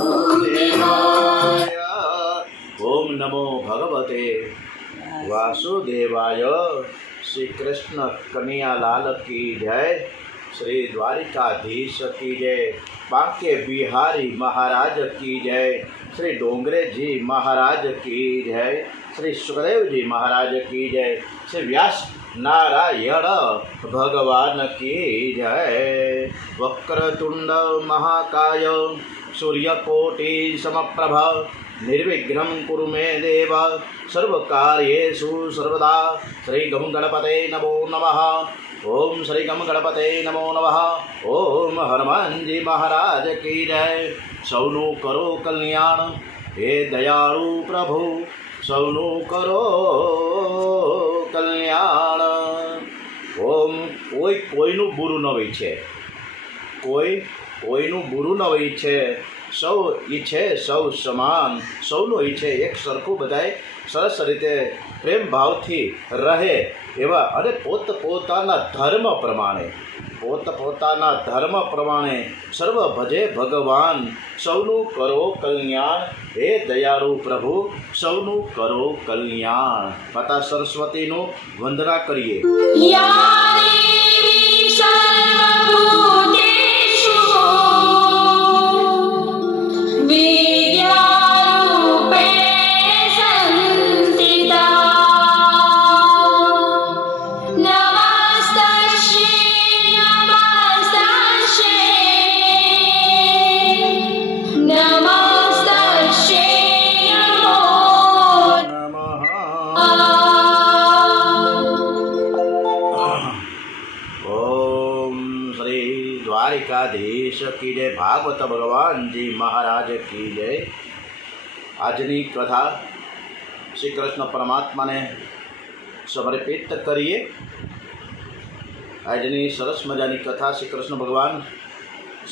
વાસુદેવાય. ઓમ નમો ભગવતે વાસુદેવાય. શ્રી કૃષ્ણ કનૈયાલાલ કી જય. શ્રી દ્વારિકાધીશ કી જય. બાંકે બિહારી મહારાજ કી જય. શ્રી ડોંગરેજી મહારાજ કી જય. શ્રી સુખદેવજી મહારાજ કી જય. શ્રી વ્યાસ નારાયણ ભગવાન કી જય. વક્રતુંડ મહાકાય સૂર્યકોટિ સમપ્રભ નિર્વિઘ્नं કુરુ મે દેવ સર્વકાર્યેષુ સર્વદા. શ્રી ગમ ગણપતે નમો નમઃ. ઓમ શ્રી ગમ ગણપતે નમો નમઃ. ઓમ હનુમાનજી મહારાજ કી જય. સૌનું કરો કલ્યાણ હે દયાળુ પ્રભુ, સૌનું કરો કલ્યાણ. ઓમ કોઈનું બુરું ન ઈચ્છે, કોઈનું બુરું ન ઈચ્છે. સૌ ઈચ્છે સૌ સમાન, સૌનું ઈચ્છે એક સરખું, બધાય સરસ રીતે પ્રેમ ભાવથી રહે એવા, અને પોતપોતાના ધર્મ પ્રમાણે સર્વ ભજે ભગવાન. સૌનું કરો કલ્યાણ હે દયાળુ પ્રભુ, સૌનું કરો કલ્યાણ. માતા સરસ્વતીનું વંદના કરીએ. દ્વારિકાધીશ કી જય. ભાગવત ભગવાનજી મહારાજ કી જય. આજની કથા શ્રી કૃષ્ણ પરમાત્માને સમર્પિત કરીએ. આજની સરસ મજાની કથા શ્રી કૃષ્ણ ભગવાન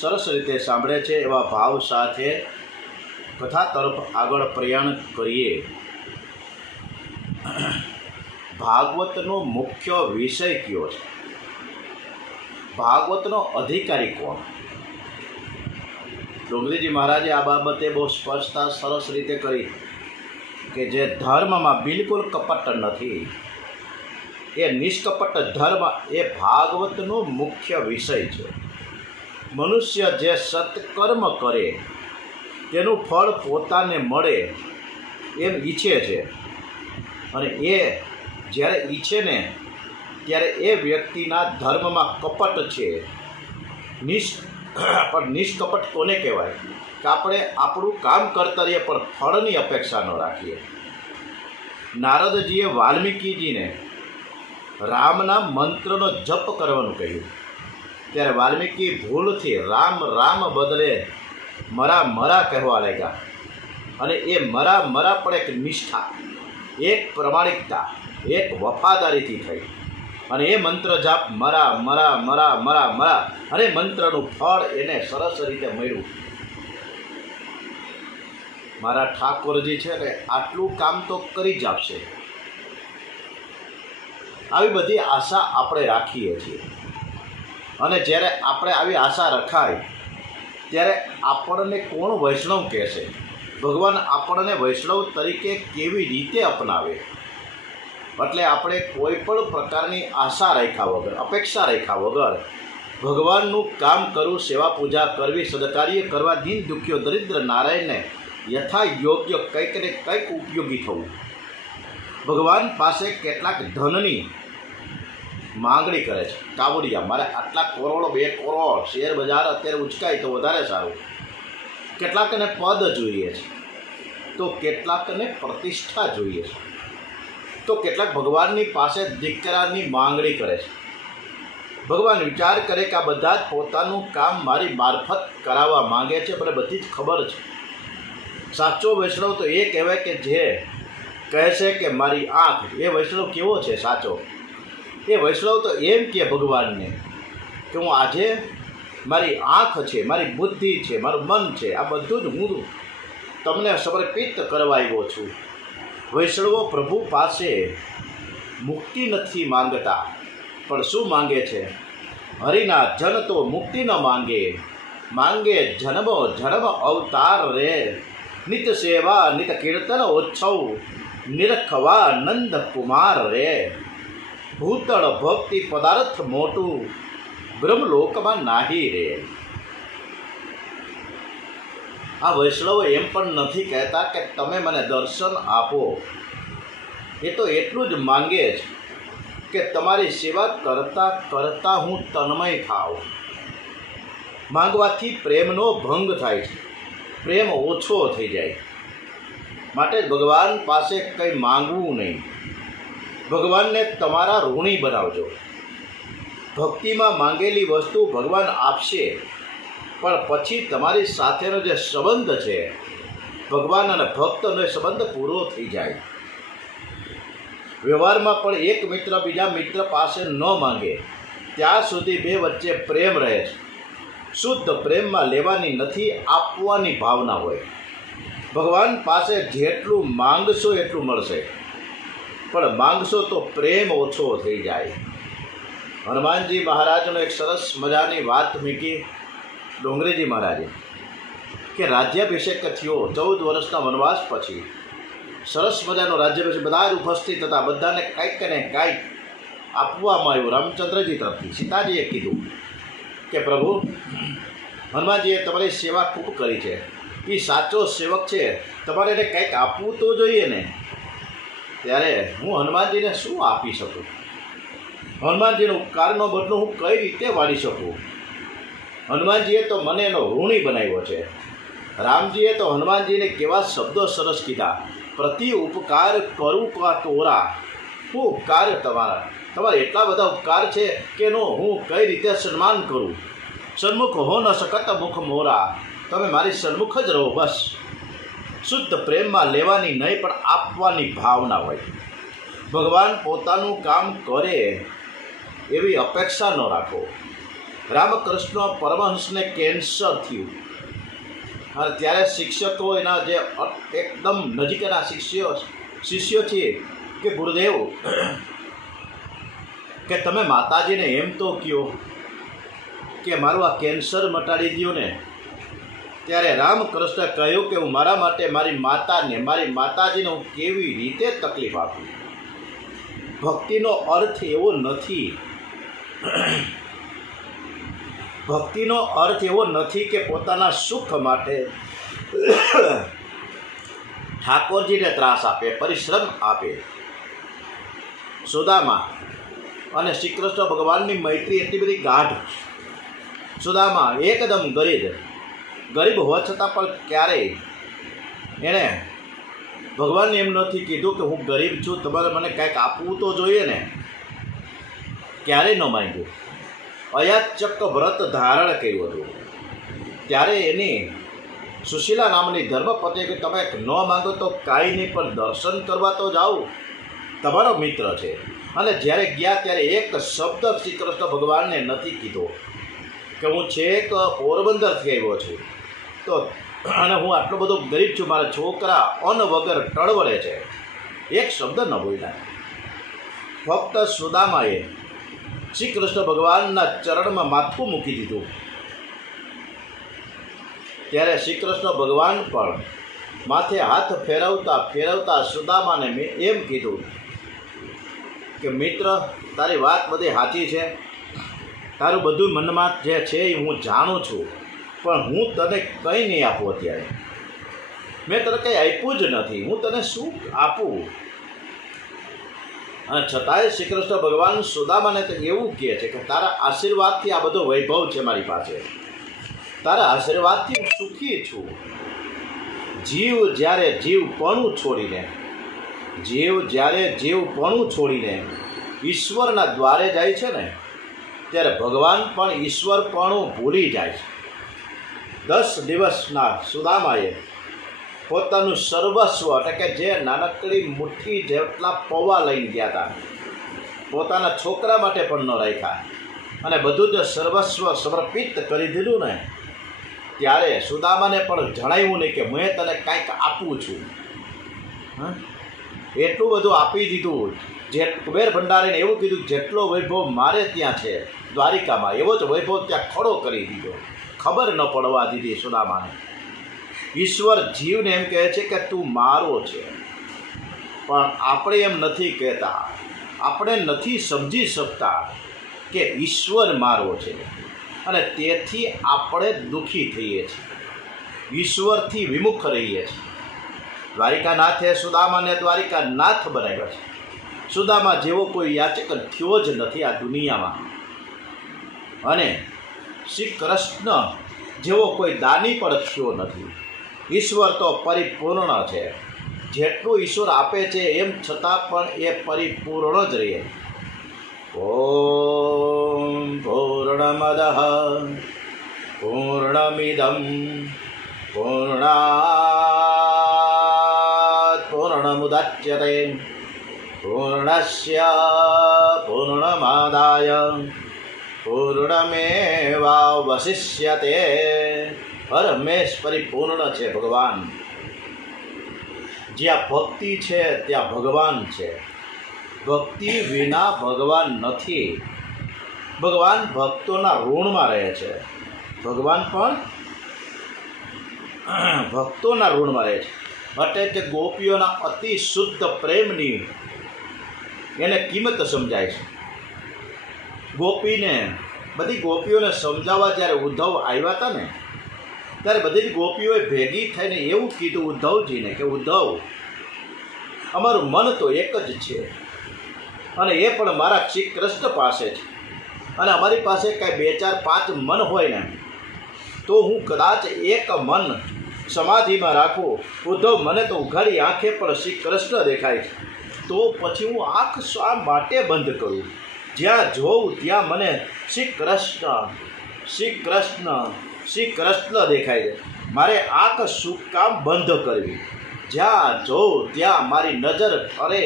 સરસ રીતે સાંભળે છે એવા ભાવ સાથે કથા તરફ આગળ પ્રયાણ કરીએ. ભાગવતનો મુખ્ય વિષય કયો છે? ભાગવતનો અધિકારી કોણ? ડોંગરીજી મહારાજે આ બાબતે બહુ સ્પષ્ટતા સરસ રીતે કરી કે જે ધર્મમાં બિલકુલ કપટ નથી, એ નિષ્કપટ ધર્મ એ ભાગવતનો મુખ્ય વિષય છે. મનુષ્ય જે સત્કર્મ કરે તેનું ફળ પોતાને મળે એમ ઈચ્છે છે, અને એ જ્યારે ઈચ્છે ને ત્યારે એ વ્યક્તિના ધર્મમાં કપટ છે. પણ નિષ્કપટ કોને કહેવાય? કે આપણે આપણું કામ કરતા રહીએ પણ ફળની અપેક્ષા ન રાખીએ. નારદજીએ વાલ્મીકીજીને રામના મંત્રનો જપ કરવાનું કહ્યું, ત્યારે વાલ્મીકી ભૂલથી રામ રામ બદલે મરા કહેવા લાગ્યા. અને એ મરા પણ એક નિષ્ઠા, એક પ્રમાણિકતા, એક વફાદારીથી થઈ, અને એ મંત્ર જાપ મરા અને મંત્રનું ફળ એને સરસ રીતે મળ્યું. મારા ઠાકોરજી છે ને આટલું કામ તો કરી જ આપશે, આવી બધી આશા આપણે રાખીએ છીએ. અને જ્યારે આપણે આવી આશા રખાય ત્યારે આપણને કોણ વૈષ્ણવ કહેશે? ભગવાન આપણને વૈષ્ણવ તરીકે કેવી રીતે અપનાવે? એટલે આપણે કોઈ પણ પ્રકારની આશા રાખ્યા વગર, અપેક્ષા રાખ્યા વગર ભગવાનનું કામ કરવું, સેવા પૂજા કરવી, સદકાર્ય કરવા, દીન દુખ્યો દરિદ્ર નારાયણને યથા યોગ્ય કંઈક ને કંઈક ઉપયોગી થવું. ભગવાન પાસે કેટલાક ધનની માંગણી કરે છે કાવડિયા, મારે આટલા કરોડ, 2 કરોડ, શેર બજાર અત્યારે ઉચકાય તો વધારે સારું. કેટલાકને પદ જોઈએ છે, તો કેટલાકને પ્રતિષ્ઠા જોઈએ છે, તો કેટલાક ભગવાનની પાસે દીકરાની માંગણી કરે છે. ભગવાન વિચાર કરે કે આ બધા જ પોતાનું કામ મારી મારફત કરાવવા માંગે છે, મને બધી જ ખબર છે. સાચો વૈષ્ણવ તો એ કહેવાય કે જે કહે છે કે મારી આંખ, એ વૈષ્ણવ કેવો છે સાચો? એ વૈષ્ણવ તો એમ કહે ભગવાનને કે હું આજે મારી આંખ છે, મારી બુદ્ધિ છે, મારું મન છે, આ બધું જ હું તમને સમર્પિત કરવા આવ્યો છું. વૈષ્ણવો પ્રભુ પાસે મુક્તિ નથી માંગતા, પણ શું માંગે છે? હરિના જન તો મુક્તિ ન માંગે, માંગે જન્મ જન્મ અવતાર રે, નિત સેવા નિત કીર્તન ઉત્સવ, નિરખવા નંદ કુમાર રે, ભૂતળ ભક્તિ પદાર્થ મોટું, બ્રહ્મલોકમાં નાહી રે. આ વૈષ્ણવ એમ પણ નથી કહેતા કે તમે મને દર્શન આપો, એ તો એટલું જ માંગે છે કે તમારી સેવા કરતાં કરતાં હું તન્મય થાઉં. માંગવાથી પ્રેમનો ભંગ થાય છે, પ્રેમ ઓછો થઈ જાય. માટે ભગવાન પાસે કંઈ માંગવું નહીં. ભગવાનને તમારા ઋણી બનાવજો. ભક્તિમાં માંગેલી વસ્તુ ભગવાન આપશે, પણ પછી તમારી સાથેનો જે સંબંધ છે, ભગવાન અને ભક્તનો એ સંબંધ પૂરો થઈ જાય. વ્યવહારમાં પણ એક મિત્ર બીજા મિત્ર પાસે ન માંગે ત્યાં સુધી બે વચ્ચે પ્રેમ રહે છે. શુદ્ધ પ્રેમમાં લેવાની નથી, આપવાની ભાવના હોય. ભગવાન પાસે જેટલું માંગશો એટલું મળશે, પણ માંગશો તો પ્રેમ ઓછો થઈ જાય. હનુમાનજી મહારાજનો એક સરસ મજાની વાત મૂકી ડોંગરેજી મહારાજે, કે રાજ્યાભિષેક થયો 14 વર્ષના વનવાસ પછી. સરસ મજાનો રાજ્યાભિષેક, બધા જ ઉપસ્થિત હતા. બધાને કાંઈક ને કાંઈક આપવામાં આવ્યું રામચંદ્રજી તરફથી. સીતાજીએ કીધું કે પ્રભુ, હનુમાનજીએ તમારી સેવા ખૂબ કરી છે, એ સાચો સેવક છે, તમારે એને કંઈક આપવું તો જોઈએ ને. ત્યારે હું હનુમાનજીને શું આપી શકું? હનુમાનજીનો ઉપકારનો બદલો હું કઈ રીતે વાળી શકું? હનુમાનજીએ તો મને એનો ઋણી બનાવ્યો છે. રામજીએ તો હનુમાનજીને કેવા શબ્દો સરસ કીધા, પ્રતિ ઉપકાર કરું કા તોરા. શું ઉપકાર તમારા એટલા બધા ઉપકાર છે કે એનો હું કઈ રીતે સન્માન કરું? સન્મુખ હો ન શકત મુખ મોરા. તમે મારી સન્મુખ જ રહો બસ. શુદ્ધ પ્રેમમાં લેવાની નહીં, પણ આપવાની ભાવના હોય. ભગવાન પોતાનું કામ કરે એવી અપેક્ષા ન રાખો. રામકૃષ્ણ પરમહંસને કેન્સર થયું, અને ત્યારે શિક્ષકો એના જે એકદમ નજીકના શિષ્યો છે કે ગુરુદેવ, કે તમે માતાજીને એમ તો કહો કે મારું આ કેન્સર મટાડી દો ને. ત્યારે રામકૃષ્ણ કહ્યું કે હું મારા માટે મારી માતાજીને હું કેવી રીતે તકલીફ આપું. ભક્તિનો અર્થ એવો નથી, ભક્તિનો અર્થ એવો નથી કે પોતાના સુખ માટે ઠાકોરજીને ત્રાસ આપે, પરિશ્રમ આપે. સુદામા અને શ્રી કૃષ્ણ ભગવાનની મૈત્રી એટલી બધી ગાઢ. સુદામા એકદમ ગરીબ હોવા છતાં પણ ક્યારેય એણે ભગવાનને એમ નથી કીધું કે હું ગરીબ છું, તમારે મને કાંઈક આપવું તો જોઈએ ને. ક્યારેય ન માંગ્યું. અયાચક વ્રત ધારણ કર્યું હતું. ત્યારે એની સુશીલા નામની ધર્મપત્નીએ કે તમે ન માંગો તો કાંઈ નહીં, પણ દર્શન કરવા તો જાઓ, તમારો મિત્ર છે. અને જ્યારે ગયા ત્યારે એક શબ્દ શ્રી કૃષ્ણ ભગવાનને નથી કીધો કે હું છેક પોરબંદરથી આવ્યો છું તો, અને હું આટલો બધો ગરીબ છું, મારા છોકરા અન્ન વગર ટળવળે છે. એક શબ્દ ન બોલ્યા. ફક્ત સુદામાએ શ્રી કૃષ્ણ ભગવાનના ચરણમાં માથું મૂકી દીધું. ત્યારે શ્રી કૃષ્ણ ભગવાન પણ માથે હાથ ફેરવતા સુદામાને મેં એમ કીધું કે મિત્ર, તારી વાત બધી સાચી છે, તારું બધું મનમાં જે છે એ હું જાણું છું, પણ હું તને કંઈ નહીં આપું. અત્યારે મેં તને કંઈ આપ્યું જ નથી, હું તને શું આપું? અને છતાંય શ્રી કૃષ્ણ ભગવાન સુદામાને તો એવું કહે છે કે તારા આશીર્વાદથી આ બધો વૈભવ છે મારી પાસે, તારા આશીર્વાદથી હું સુખી છું. જીવ જ્યારે જીવપણું છોડીને ઈશ્વરના દ્વારે જાય છે ને, ત્યારે ભગવાન પણ ઈશ્વરપણું ભૂલી જાય છે. 10 દિવસના સુદામાએ પોતાનું સર્વસ્વ, એટલે કે જે નાનકડી મુઠ્ઠી જેટલા પૌવા લઈને ગયા હતા, પોતાના છોકરા માટે પણ ન રાખ્યા, અને બધું જ સર્વસ્વ સમર્પિત કરી દીધું ને. ત્યારે સુદામાને પણ જણાવ્યું નહીં કે મેં તને કાંઈક આપું છું. એટલું બધું આપી દીધું. જે કુબેર ભંડારીને એવું કીધું જેટલો વૈભવ મારે ત્યાં છે દ્વારિકામાં, એવો જ વૈભવ ત્યાં ખડો કરી દીધો. ખબર ન પડવા દીધી સુદામાને. ઈશ્વર જીવને એમ કહે છે કે તું મારો છે, પણ આપણે એમ નથી કહેતા. આપણે નથી સમજી શકતા કે ઈશ્વર મારો છે, અને તેથી આપણે દુઃખી થઈએ છીએ, ઈશ્વરથી વિમુખ રહીએ છીએ. દ્વારિકાનાથે સુદામાને દ્વારિકાનાથ બનાવ્યા છે. સુદામા જેવો કોઈ યાચક થયો જ નથી આ દુનિયામાં, અને શ્રી કૃષ્ણ જેવો કોઈ દાની પણ થયો નથી. ઈશ્વર તો પરિપૂર્ણ છે. જેટલું ઈશ્વર આપે છે એમ છતાં પણ એ પરિપૂર્ણ જ રહે. ઓમ પૂર્ણમદ પૂર્ણમિદમ પૂર્ણાત પૂર્ણમુદચ્યતે પૂર્ણસ્ય પૂર્ણમાદાય પૂર્ણમેવાવશિષ્યતે. હરમેશ પરિપૂર્ણ છે ભગવાન. જ્યાં ભક્તિ છે ત્યાં ભગવાન છે. ભક્તિ વિના ભગવાન નથી. ભગવાન ભક્તોના ઋણમાં રહે છે. ભગવાન પણ ભક્તોના ઋણમાં રહે છે. એટલે કે ગોપીઓના અતિ શુદ્ધ પ્રેમની એને કિંમત સમજાય છે. બધી ગોપીઓને સમજાવવા જ્યારે ઉદ્ધવ આવ્યા હતા ને, ત્યારે બધી ગોપીઓએ ભેગી થઈને એવું કીધું ઉદ્ધવજીને કે ઉદ્ધવ, અમારું મન તો એક જ છે, અને એ પણ મારા શ્રી કૃષ્ણ પાસે છે. અને અમારી પાસે કાંઈ 2, 4, 5 મન હોય ને તો હું કદાચ એક મન સમાધિમાં રાખું. ઉદ્ધવ, મને તો ઉઘાડી આંખે પણ શ્રી કૃષ્ણ દેખાય છે, તો પછી હું આંખ શા માટે બંધ કરું? જ્યાં જોઉં ત્યાં મને શ્રી કૃષ્ણ શ્રી કૃષ્ણ શ્રી કૃષ્ણ દેખાય છે. મારે આંખ શું કામ બંધ કરવી? જ્યાં જોઉં ત્યાં મારી નજર ફરે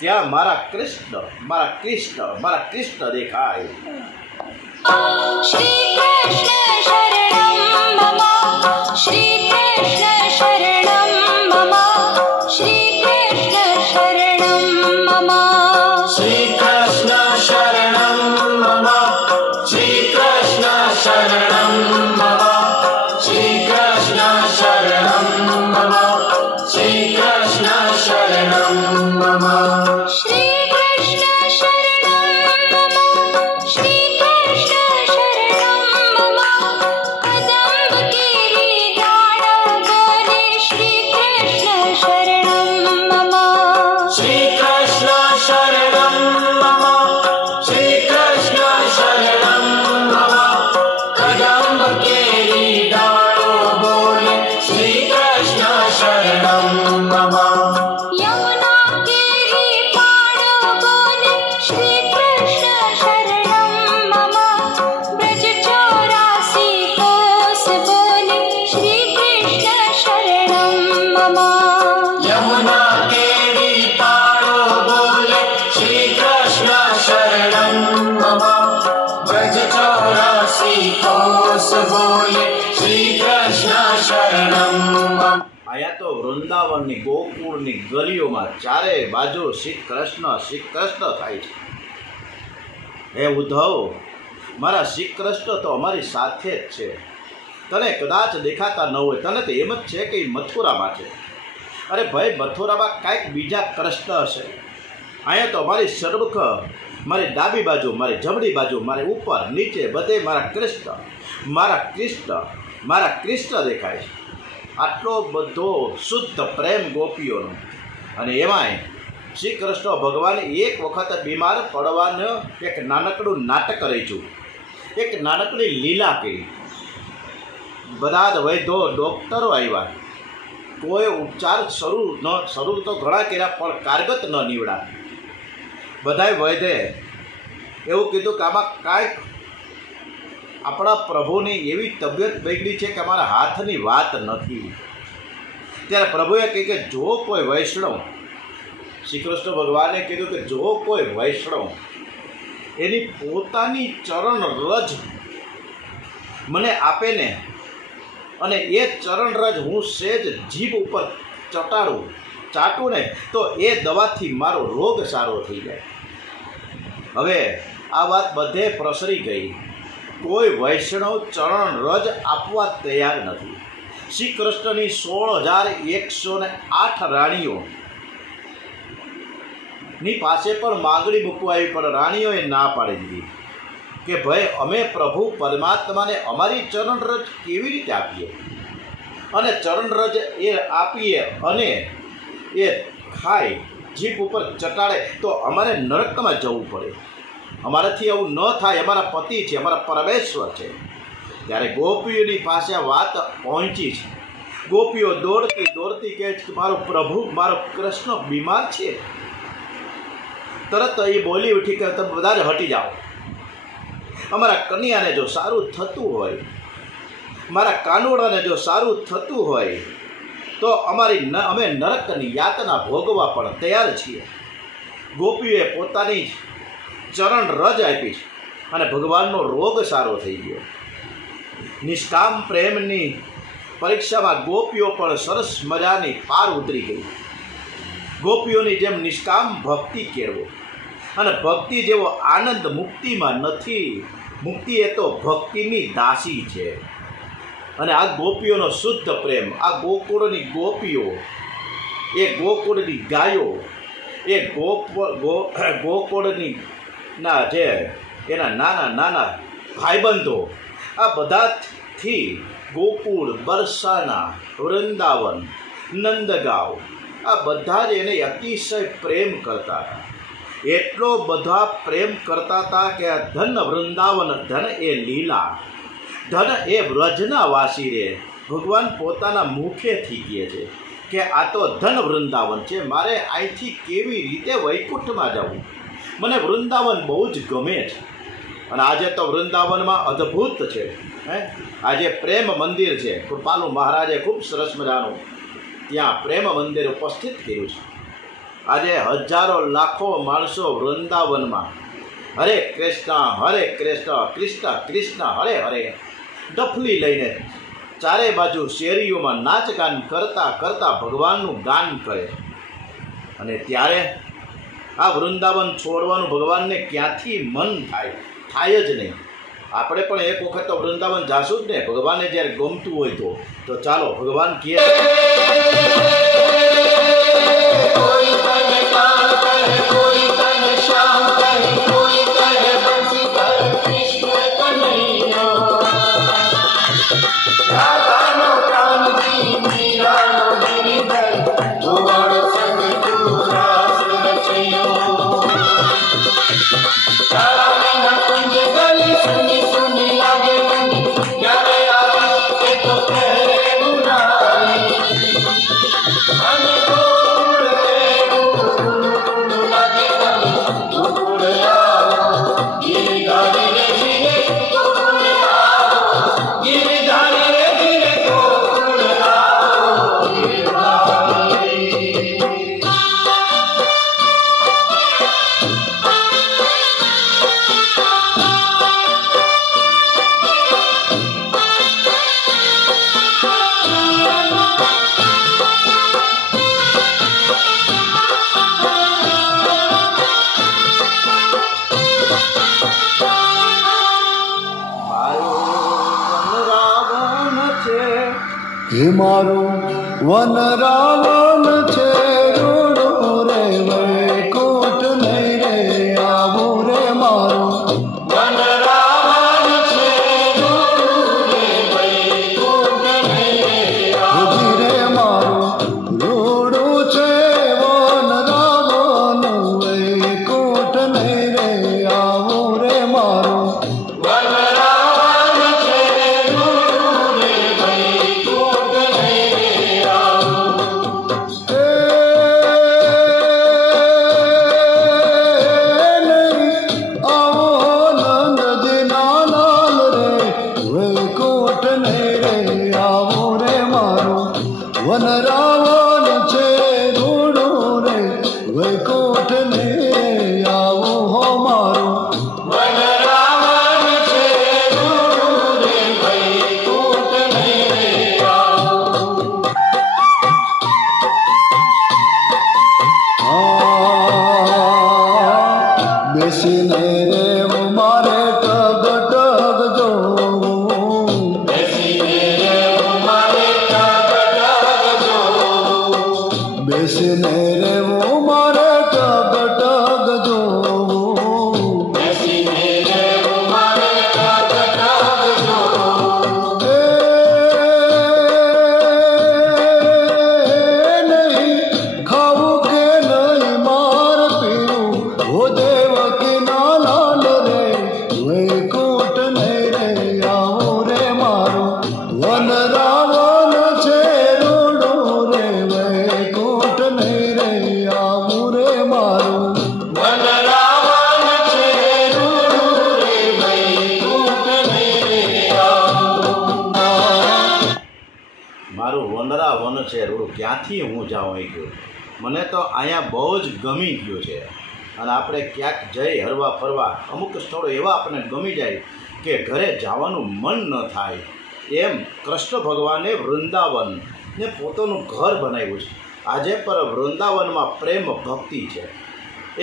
ત્યાં મારા કૃષ્ણ મારા કૃષ્ણ મારા કૃષ્ણ દેખાય. શ્રી કૃષ્ણ શરણમ મમ, શ્રી કૃષ્ણ શરણમ મમ, શ્રી કૃષ્ણ શરણમ મમ, શ્રી કૃષ્ણ શરણમ મમ, શ્રી કૃષ્ણ શરણમ મમ, શ્રી કૃષ્ણ શરણમ મમ, શ્રી કૃષ્ણ શરણમ મમ. શ્રી કૃષ્ણ શરણમ મમ, શ્રી કૃષ્ણ શરણમ મમ, કદંબ કેરી દાણ બોલે શ્રી કૃષ્ણ શરણમ મમ. શ્રી કૃષ્ણ શરણમ મમ, શ્રી કૃષ્ણ શરણમ મમ, કદંબ કેરી ડાળો બોલે શ્રી કૃષ્ણ શરણમ મમ. યમુના કેરી પાણો બોલે શ્રી કૃષ્ણ શરણમ મમ, બ્રજ 84 કોસ બોલે શ્રી કૃષ્ણ શરણમ મમ. યમુના કેરી પાળો બોલે શ્રી કૃષ્ણ શરણમ મમ, બ્રજ 84 કોસ બોલે શ્રી કૃષ્ણ શરણમ મમ. આયા તો વૃંદાવનની ગોકુળની ગલીઓમાં ચારે બાજુ શ્રી કૃષ્ણ થાય છે. હે ઉદ્ધવ, મારા શ્રી કૃષ્ણ તો અમારી સાથે જ છે. તને કદાચ દેખાતા ન હોય, તને તો એમ જ છે કે મથુરામાં છે. અરે ભાઈ, મથુરામાં કાંઈક બીજા કૃષ્ણ હશે. અહીંયા તો અમારી સર્વખ, મારી ડાબી બાજુ, મારી જમણી બાજુ, મારી ઉપર નીચે બધે મારા કૃષ્ણ દેખાય છે. આટલો બધો શુદ્ધ પ્રેમ ગોપીઓનો. અને એમાંય શ્રી કૃષ્ણ ભગવાને એક વખત બીમાર પડવાનું એક નાનકડું નાટક રચ્યું, એક નાનકડી લીલા કરી. બધા જ વૈદ્યો ડૉક્ટરો આવ્યા, કોઈ ઉપચાર શરૂ તો ઘણા કર્યા પણ કારગત ન નીવડા. બધાય વૈદ્યે એવું કીધું કે આમાં કાંઈક આપણા પ્રભુની એવી તબિયત બગડી છે કે અમારા હાથની વાત નથી. ત્યારે પ્રભુએ કહ્યું કે જો કોઈ વૈષ્ણવ, શ્રી કૃષ્ણ ભગવાને કીધું કે જો કોઈ વૈષ્ણવ એની પોતાની ચરણ રજ મને આપે ને, અને એ ચરણ રજ હું સેજ જીભ ઉપર ચાટું ને, તો એ દવાથી મારો રોગ સારો થઈ જાય. હવે આ વાત બધે પ્રસરી ગઈ. કોઈ વૈષ્ણવ ચરણ રજ આપવા તૈયાર નથી. શ્રી કૃષ્ણની 16,108 રાણીઓ ની પાસે પણ માંગણી મૂકવા આવી, પણ રાણીઓએ ના પાડી દીધી કે ભાઈ અમે પ્રભુ પરમાત્માને અમારી ચરણ રજ કેવી રીતે આપીએ, અને ચરણ રજ એ આપીએ અને એ ખાય જીભ ઉપર ચટાડે તો અમારે નરકમાં જવું પડે. અમારાથી આવું ન થાય, અમારા પતિ છે, અમારા પરમેશ્વર છે. ત્યારે ગોપીઓની પાસે આ વાત પહોંચી છે. ગોપીઓ દોડતી દોડતી કહે છે કે મારો પ્રભુ, મારો કૃષ્ણ બીમાર છે. તરત એ બોલી ઉઠી કે તમે બધા જ હટી જાઓ. અમારા કન્યાને જો સારું થતું હોય, મારા કાનુડાને જો સારું થતું હોય તો અમે નરકની યાતના ભોગવા પણ તૈયાર છીએ. ગોપીઓએ પોતાની ચરણ રજ આપી છે અને ભગવાનનો રોગ સારો થઈ ગયો. નિષ્કામ પ્રેમની પરીક્ષામાં ગોપીઓ પણ સરસ મજાની પાર ઉતરી ગઈ. ગોપીઓની જેમ નિષ્કામ ભક્તિ કેળવો, અને ભક્તિ જેવો આનંદ મુક્તિમાં નથી. મુક્તિ એ તો ભક્તિની દાસી છે. અને આ ગોપીઓનો શુદ્ધ પ્રેમ, આ ગોકુળની ગોપીઓ, એ ગોકુળની ગાયો, એ ગોકુળની ના જે એના નાના નાના ભાઈબંધો, આ બધાથી ગોકુળ, બરસાના, વૃંદાવન, નંદગાંવ, આ બધા જ એને અતિશય પ્રેમ કરતા હતા. એટલો બધા પ્રેમ કરતા હતા કે આ ધન વૃંદાવન, ધન એ લીલા, ધન એ વ્રજના વાસી રે. ભગવાન પોતાના મુખેથી કહે છે કે આ તો ધન વૃંદાવન છે, મારે અહીંથી કેવી રીતે વૈકુંઠમાં જવું. મને વૃંદાવન બહુ જ ગમે છે. અને આજે તો વૃંદાવનમાં અદ્ભુત છે. આજે પ્રેમ મંદિર છે. કૃપાલુ મહારાજે ખૂબ સરસ મજાનું ત્યાં પ્રેમ મંદિર ઉપસ્થિત કર્યું છે. આજે હજારો લાખો માણસો વૃંદાવનમાં હરે કૃષ્ણ કૃષ્ણ કૃષ્ણ હરે હરે ડફલી લઈને ચારે બાજુ શેરીઓમાં નાચગાન કરતા કરતા ભગવાનનું ગાન કરે. અને ત્યારે આ વૃંદાવન છોડવાનું ભગવાનને ક્યાંથી મન થાય જ નહીં. આપણે પણ એક વખત તો વૃંદાવન જાશું જ ને, ભગવાનને જ્યારે ગમતું હોય તો ચાલો ભગવાન કહે कोई कहे काल कहे, कोई कहे श्याम कहे, कोई कहे बंसी कहे, कृष्ण कन्हैया। राधानो प्राण की मीरानो गिरिधर, धुआं संग तू रास रचयो। तारा में कुंज गली सुनी सुनी लागे मुनी, यारे आवे एक प्रेम नारी। अने હે મારો વન રાવણ છે, રૂડો રે વૈકુંઠ નહીં રે આવો રે મારો વન રાવણ છે, રૂડું રે વૈકુંઠ નહીં રે આવો. રે મારો રૂડો છે વન રાવણ, વૈકુંઠ નહીં રે આવો રે મારો વન રાવણ છે, રૂડું રે વૈકુંઠ નહીં રે આવો. હે વન રાવણ છે રૂડું રે વૈકુંઠ નહીં રે આવું રે મારું વન રાવણ છે રૂડું રે વૈકુંઠ નહીં રે આવું. મારું વનરા વન છે રૂડું, ક્યાંથી હું જાઉં અહીં ગયું. મને તો અહીંયા બહુ જ ગમી ગયું છે. અને આપણે ક્યાંક જઈ હરવા ફરવા અમુક સ્થળો એવા આપણને ગમી જાય કે ઘરે જવાનું મન ન થાય. એમ કૃષ્ણ ભગવાને વૃંદાવનને પોતાનું ઘર બનાવ્યું છે. આજે પર વૃંદાવનમાં પ્રેમ ભક્તિ છે,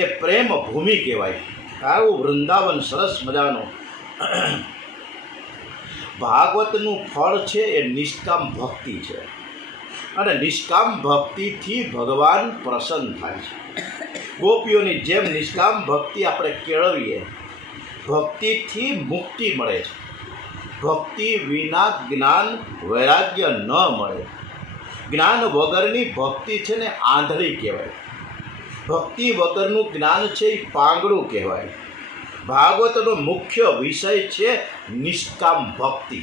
એ પ્રેમ ભૂમિ કહેવાય. આવું વૃંદાવન સરસ મજાનું ભાગવતનું ફળ છે એ નિષ્કામ ભક્તિ છે. અને નિષ્કામ ભક્તિથી ભગવાન પ્રસન્ન થાય છે. ગોપીઓની જેમ નિષ્કામ ભક્તિ આપણે કેળવીએ, ભક્તિથી મુક્તિ મળે છે. ભક્તિ વિના જ્ઞાન વૈરાગ્ય ન મળે. જ્ઞાન વગરની ભક્તિ છે ને આંધળી કહેવાય. ભક્તિ વગરનું જ્ઞાન છે એ પાંગડું કહેવાય. ભાગવતનો મુખ્ય વિષય છે નિષ્કામ ભક્તિ.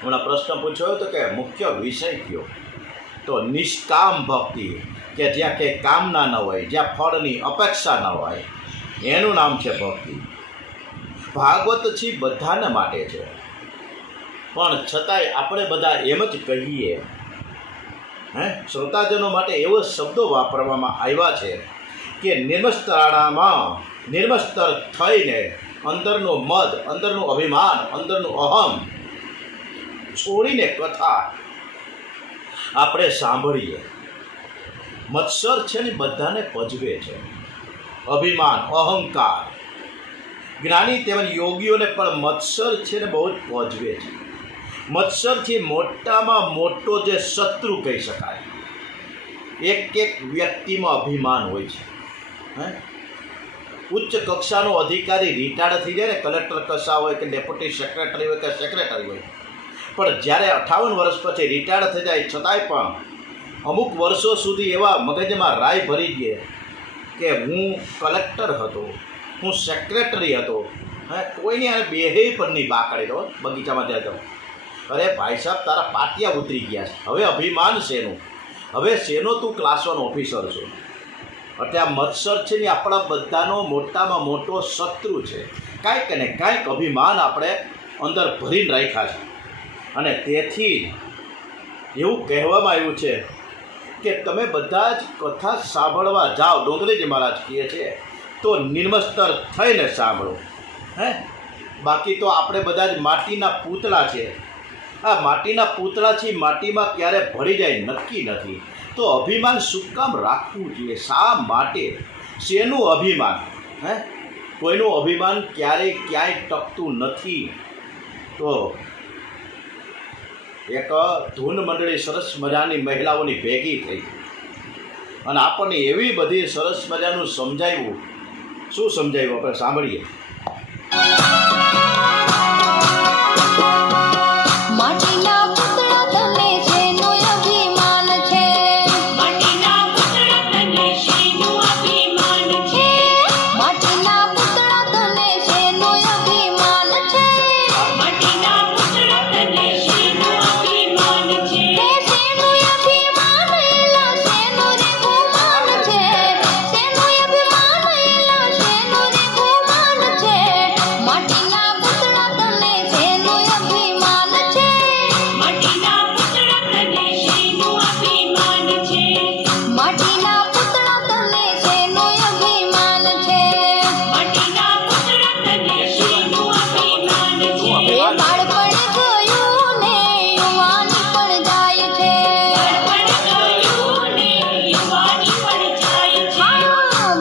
હમણાં પ્રશ્ન પૂછ્યો હતો કે મુખ્ય વિષય કયો, તો નિષ્કામ ભક્તિ, કે જ્યાં કંઈ કામના ન હોય, જ્યાં ફળની અપેક્ષા ન હોય, એનું નામ છે ભક્તિ. ભાગવત છે બધાને માટે છે, પણ છતાંય આપણે બધા એમ જ કહીએ, શ્રોતાજનો માટે એવો શબ્દો વાપરવામાં આવ્યા છે કે નિર્મસ્તરાણામાં નિર્મસ્તર થઈને અંદરનું મદ, અંદરનું અભિમાન, અંદરનું અહમ છોડીને કથા આપણે સાંભળીએ. મત્સર છે ને બધાને પજવે છે. અભિમાન, અહંકાર, જ્ઞાની તેમજ યોગીઓને પણ મત્સર છે ને બહુ જ પજવે છે. મત્સરથી મોટામાં મોટો જે શત્રુ કહી શકાય. એક વ્યક્તિમાં અભિમાન હોય છે. ઉચ્ચ કક્ષાનો અધિકારી રિટાયર્ડ થઈ જાય ને, કલેક્ટર કશા હોય કે ડેપ્યુટી સેક્રેટરી હોય કે સેક્રેટરી હોય, પણ જ્યારે 58 વર્ષ પછી રિટાયર્ડ થઈ જાય છતાંય પણ અમુક વર્ષો સુધી એવા મગજમાં રાય ભરી ગઈ કે હું કલેક્ટર હતો, હું સેક્રેટરી હતો. કોઈની આને બેહે પણ નહીં બાકડી દો બગીચામાં જાય તો, અરે ભાઈ સાહેબ તારા પાટિયા ઉતરી ગયા છે, હવે અભિમાન શેનું, હવે શેનો તું ક્લાસ 1 ઓફિસર છો. એટલે આ મત્સર છે ને આપણા બધાનો મોટામાં મોટો શત્રુ છે. કાંઈક ને કાંઈક અભિમાન આપણે અંદર ભરીને રાખ્યા છે. અને તેથી એવું કહેવામાં આવ્યું છે કે તમે બધા જ કથા સાંભળવા જાઓ, ડોંગરીજી મહારાજ કહે છે, તો નિર્મસ્તર થઈને સાંભળો. બાકી તો આપણે બધા જ માટીના પૂતળા છે. આ માટીના પૂતળાથી માટીમાં ક્યારે ભળી જાય નક્કી નથી. તો અભિમાન શું કામ રાખવું જોઈએ? શા માટે? શેનું અભિમાન? કોઈનું અભિમાન ક્યારેય ક્યાંય ટકતું નથી. તો એક ધૂન મંડળી સરસ મજાની મહિલાઓની ભેગી થઈ અને આપણને એવી બધી સરસ મજાનું સમજાવ્યું. શું સમજાવ્યું આપણે સાંભળીએ. માટીના પુતળા તને શેનું અભિમાન છે? માટીના પુતળા તને શેનું અભિમાન છે? માટીના પુતળા તને શેનું અભિમાન છે? માટીના પુતળા તને શેનું અભિમાન છે? હે શેનું અભિમાન એલા શેનું રે ગુમાન છે? શેનું અભિમાન એલા શેનું રે ગુમાન છે? માટીના પુતળા તને શેનું અભિમાન છે? માટીના પુતળા તને શેનું અભિમાન છે? માટીના પુતળા તને શેનું અભિમાન છે? માટીના પુતળા તને શેનું અભિમાન છે? એ બાળપણ ગયું ને યુવાની પણ જાય છે. બાળપણ ગયું ને યુવાની પણ જાય છે.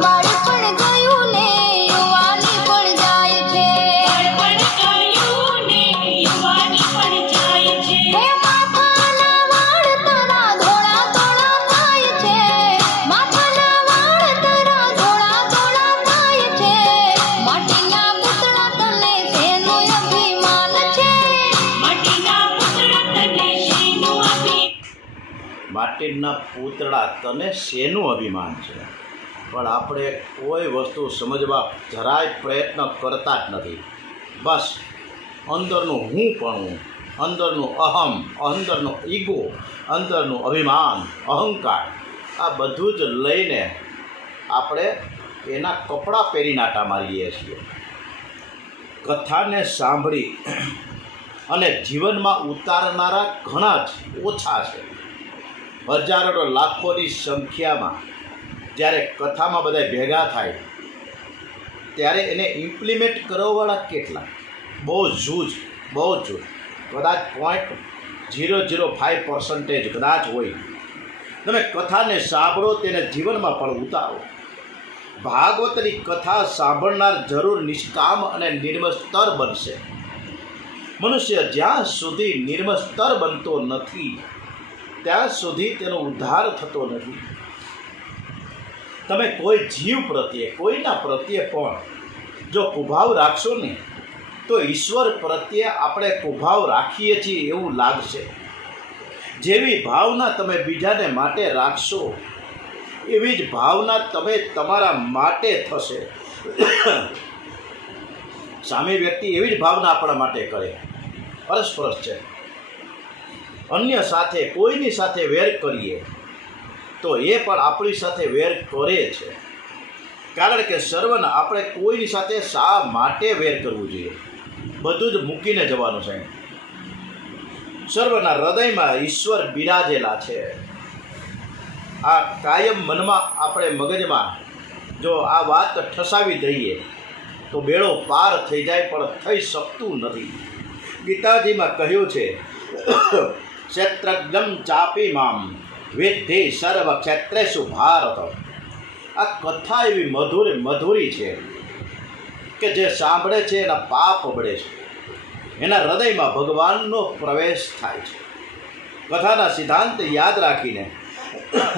બાળપણ ગયું ને યુવાની પણ જાય છે. બાળપણ ગયું ને યુવાની પણ જાય છે. હે માથાના વાળ તારા ધોળા ધોળા થાય છે. માથાના વાળ તારા ધોળા ધોળા થાય છે. માટીના પુતળા તને શેનું અભિમાન છે? માટીના પુતળા તને શેનું માટીના પૂતળા તને શેનું અભિમાન છે? પણ આપણે કોઈ વસ્તુ સમજવા જરાય પ્રયત્ન કરતા જ નથી. બસ અંદરનું હું પણ અંદરનું અહમ, અંદરનું ઈગો, અંદરનું અભિમાન, અહંકાર, આ બધું જ લઈને આપણે એના કપડાં પહેરી નાટા મારીએ છીએ. કથાને સાંભળી અને જીવનમાં ઉતારનારા ઘણા જ ઓછા છે. હજારો લાખોની સંખ્યામાં જ્યારે કથામાં બધા ભેગા થાય ત્યારે એને ઇમ્પ્લિમેન્ટ કરવાવાળા કેટલા? બહુ જૂજ. કદાચ 0.005% કદાચ હોય. તમે કથાને સાંભળો, તેને જીવનમાં પણ ઉતારો. ભાગવતની કથા સાંભળનાર જરૂર નિષ્કામ અને નિર્મસ્તર બનશે. મનુષ્ય જ્યાં સુધી નિર્મસ્તર બનતો નથી ત્યાં સુધી તેનો ઉદ્ધાર થતો નથી. તમે કોઈ જીવ પ્રત્યે, કોઈના પ્રત્યે પણ જો કુભાવ રાખશો ને તો ઈશ્વર પ્રત્યે આપણે કુભાવ રાખીએ છીએ એવું લાગશે. જેવી ભાવના તમે બીજાને માટે રાખશો એવી જ ભાવના તમે તમારા માટે થશે. સામે વ્યક્તિ એવી જ ભાવના આપણા માટે કરે. પરસ્પરસ છે. અન્ય સાથે, કોઈની સાથે વેર કરીએ તો એ પણ આપણી સાથે વેર કરે છે. કારણ કે સર્વને આપણે કોઈની સાથે શા માટે વેર કરવું જોઈએ? બધું જ મૂકીને જવાનું છે. સર્વના હૃદયમાં ઈશ્વર બિરાજેલા છે. આ કાયમ મનમાં, આપણે મગજમાં જો આ વાત ઠસાવી દઈએ તો બેડો પાર થઈ જાય, પણ થઈ શકતું નથી. ગીતાજીમાં કહ્યું છે, ક્ષેત્રજ્ઞમ ચાપી મામ વિદ્ધિ સર્વ ક્ષેત્રેષુ ભારત. આ કથા એવી મધુરી છે કે જે સાંભળે છે એના પાપ બળે છે, એના હૃદયમાં ભગવાનનો પ્રવેશ થાય છે. કથાના સિદ્ધાંત યાદ રાખીને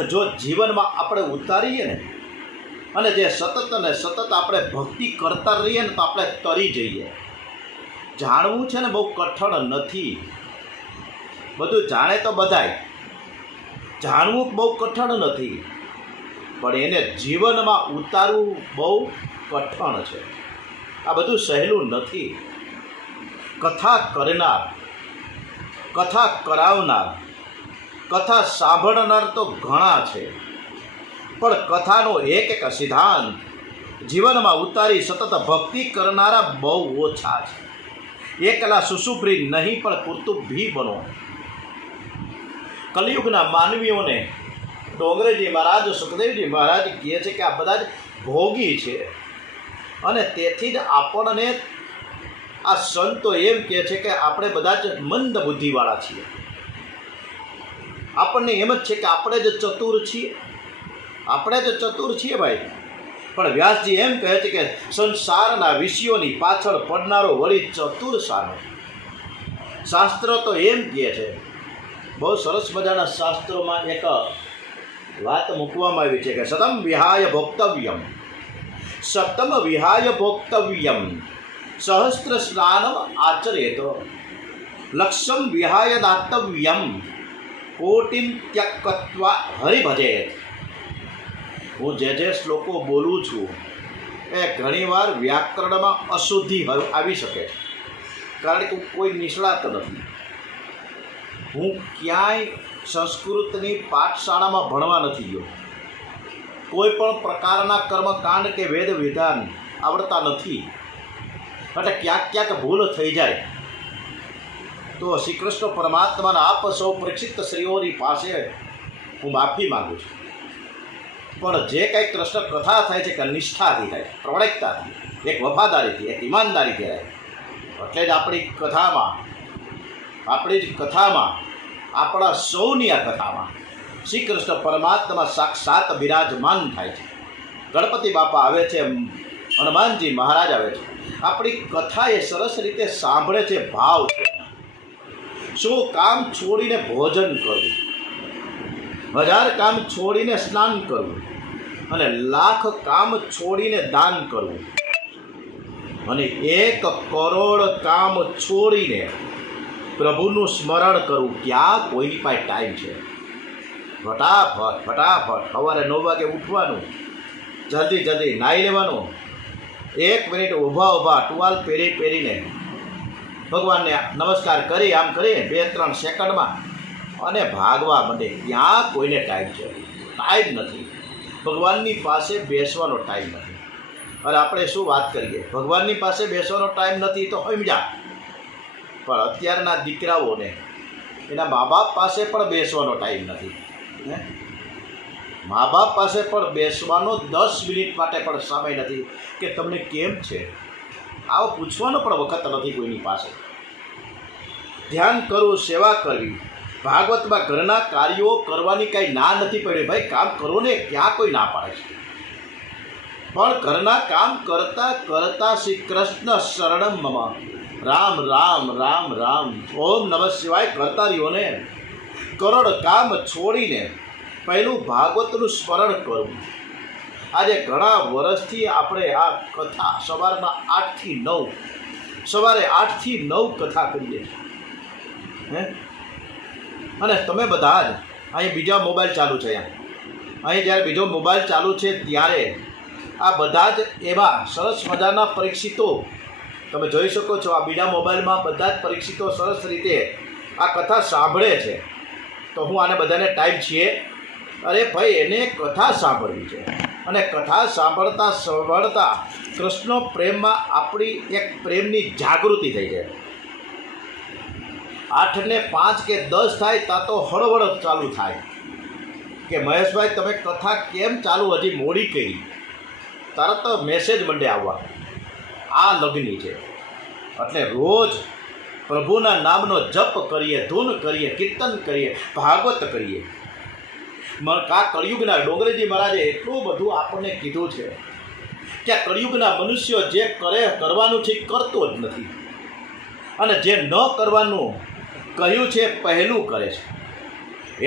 જો જીવનમાં આપણે ઉતારીએ ને, અને જે સતત ને સતત આપણે ભક્તિ કરતા રહીએ ને, તો આપણે તરી જઈએ. જાણવું છે ને બહુ કઠણ નથી. બધું જાણે તો બધાય, જાણવું બહુ કઠણ નથી, પણ એને જીવનમાં ઉતારવું બહુ કઠણ છે. આ બધું સહેલું નથી. કથા કરનાર, કથા કરાવનાર, કથા સાંભળનાર તો ઘણા છે, પણ કથાનો એક એક સિદ્ધાંત જીવનમાં ઉતારી સતત ભક્તિ કરનારા બહુ ઓછા છે. એકલા સુશુભ્રી નહીં, પણ કુતુભી બનો. કલિયુગના માનવીઓને ડોંગરેજી મહારાજ, સુખદેવજી મહારાજ કહે છે કે આ બધા જ ભોગી છે, અને તેથી જ આપણને આ સંતો એમ કહે છે કે આપણે બધા જ મંદ બુદ્ધિવાળા છીએ. આપણને એમ જ છે કે આપણે જ ચતુર છીએ, આપણે જ ચતુર છીએ ભાઈ. પણ વ્યાસજી એમ કહે છે કે સંસારના વિષયોની પાછળ પડનારો વળી ચતુર સાનો. શાસ્ત્ર તો એમ કહે છે, બહુ સરસ મજાના શાસ્ત્રોમાં એક વાત મૂકવામાં આવી છે કે સતમ વિહાય ભોક્તવ્યમ, સતમ વિહાય ભોક્તવ્યમ, સહસ્ત્ર સ્નાનમ આચરેત, લક્ષ્યમ વિહાય દાતવ્યમ, કોટિમ ત્યક્ત્વા હરિભજેત. હું જે શ્લોકો બોલું છું એ ઘણીવાર વ્યાકરણમાં અશુદ્ધિ આવી શકે છે, કારણ કે હું કોઈ નિષ્ણાત નથી. હું ક્યાંય સંસ્કૃતની પાઠશાળામાં ભણવા નથી ગયો. કોઈ પણ પ્રકારના કર્મકાંડ કે વેદ વિધાન આવડતા નથી. એટલે ક્યાંક ભૂલ થઈ જાય તો શ્રી કૃષ્ણ પરમાત્માના આપ સૌ પરીક્ષિત શ્રીઓની પાસે હું માફી માગું છું. પણ જે કંઈ કૃષ્ણ કથા થાય છે કે નિષ્ઠાથી થાય, પ્રમાણિકતાથી, એક વફાદારીથી, એક ઈમાનદારીથી થાય. એટલે જ આપણી જ કથામાં આપણા સૌની આ કથામાં શ્રી કૃષ્ણ પરમાત્મા સાક્ષાત બિરાજમાન થાય છે. ગણપતિ બાપા આવે છે, હનુમાનજી મહારાજ આવે છે. આપણી કથા એ સરસ રીતે સાંભળે છે. ભાવ છે, શું કામ છોડીને ભોજન કરવું, 1000 કામ છોડીને સ્નાન કરવું, અને 1,00,000 કામ છોડીને દાન કરવું, અને 1 કરોડ કામ છોડીને પ્રભુનું સ્મરણ કરવું. ક્યાં કોઈની પાસે ટાઈમ છે? ફટાફટ સવારે 9 વાગે ઉઠવાનું, જલ્દી નાહી લેવાનું, 1 મિનિટ ઊભા ટુવાલ પહેરીને ભગવાનને નમસ્કાર કરી આમ કરી 2-3 સેકન્ડમાં અને ભાગવા માંડે. ત્યાં કોઈને ટાઈમ છે? ટાઈમ નથી. ભગવાનની પાસે બેસવાનો ટાઈમ નથી. અને આપણે શું વાત કરીએ, ભગવાનની પાસે બેસવાનો ટાઈમ નથી તો સમજા. પણ અત્યારના દીકરાઓને એના મા બાપ પાસે પણ બેસવાનો ટાઈમ નથી. હે, મા બાપ પાસે પણ બેસવાનો 10 મિનિટ માટે પણ સમય નથી કે તમને કેમ છે, આવો પૂછવાનો પણ વખત નથી કોઈની પાસે. ધ્યાન કરવું, સેવા કરવી, ભાગવતમાં ઘરના કાર્યો કરવાની કાંઈ ના નથી પડી. ભાઈ કામ કરો ને, ક્યાં કોઈ ના પાડે છે? પણ ઘરના કામ કરતાં કરતાં શ્રી કૃષ્ણ શરણમ મમ, રામ રામ રામ રામ, ઓમ નમઃ શિવાય કરતા રહ્યો ને. કરોડ કામ છોડીને પહેલું ભાગવતનું સ્મરણ કરવું. આજે ઘણા વર્ષથી આપણે આ કથા સવારના 8 થી 9, સવારે 8 થી 9 કથા કરીએ છીએ. હે, અને તમે બધા જ અહીં બીજા મોબાઈલ ચાલુ છે. અહીં જ્યારે બીજો મોબાઈલ ચાલુ છે ત્યારે આ બધા જ એવા સરસ મજાના પરીક્ષિતો તમે જોઈ શકો છો. આ બીજા મોબાઈલમાં બધા જ પરીક્ષિતો સરસ રીતે આ કથા સાંભળે છે. તો હું આને બધાને ટાઈમ છીએ, અરે ભાઈ એને કથા સાંભળવી છે. અને કથા સાંભળતા સાંભળતા કૃષ્ણ પ્રેમમાં આપણી એક પ્રેમની જાગૃતિ થઈ જાય. 8 ને 5 કે 10 થાય ત્યાં તો હળવળ ચાલુ થાય કે મહેશભાઈ તમે કથા કેમ ચાલુ, હજી મોડી કરી. તરત મેસેજ મંડે આવવા, આ લગ્ની છે. એટલે રોજ પ્રભુના નામનો જપ કરીએ, ધૂન કરીએ, કીર્તન કરીએ, ભાગવત કરીએ. કા કળિયુગના ડોંગરેજી મહારાજે એટલું બધું આપણને કીધું છે કે આ કળિયુગના મનુષ્યો જે કરવાનું છે એ કરતો જ નથી, અને જે ન કરવાનું કહ્યું છે પહેલું કરે છે.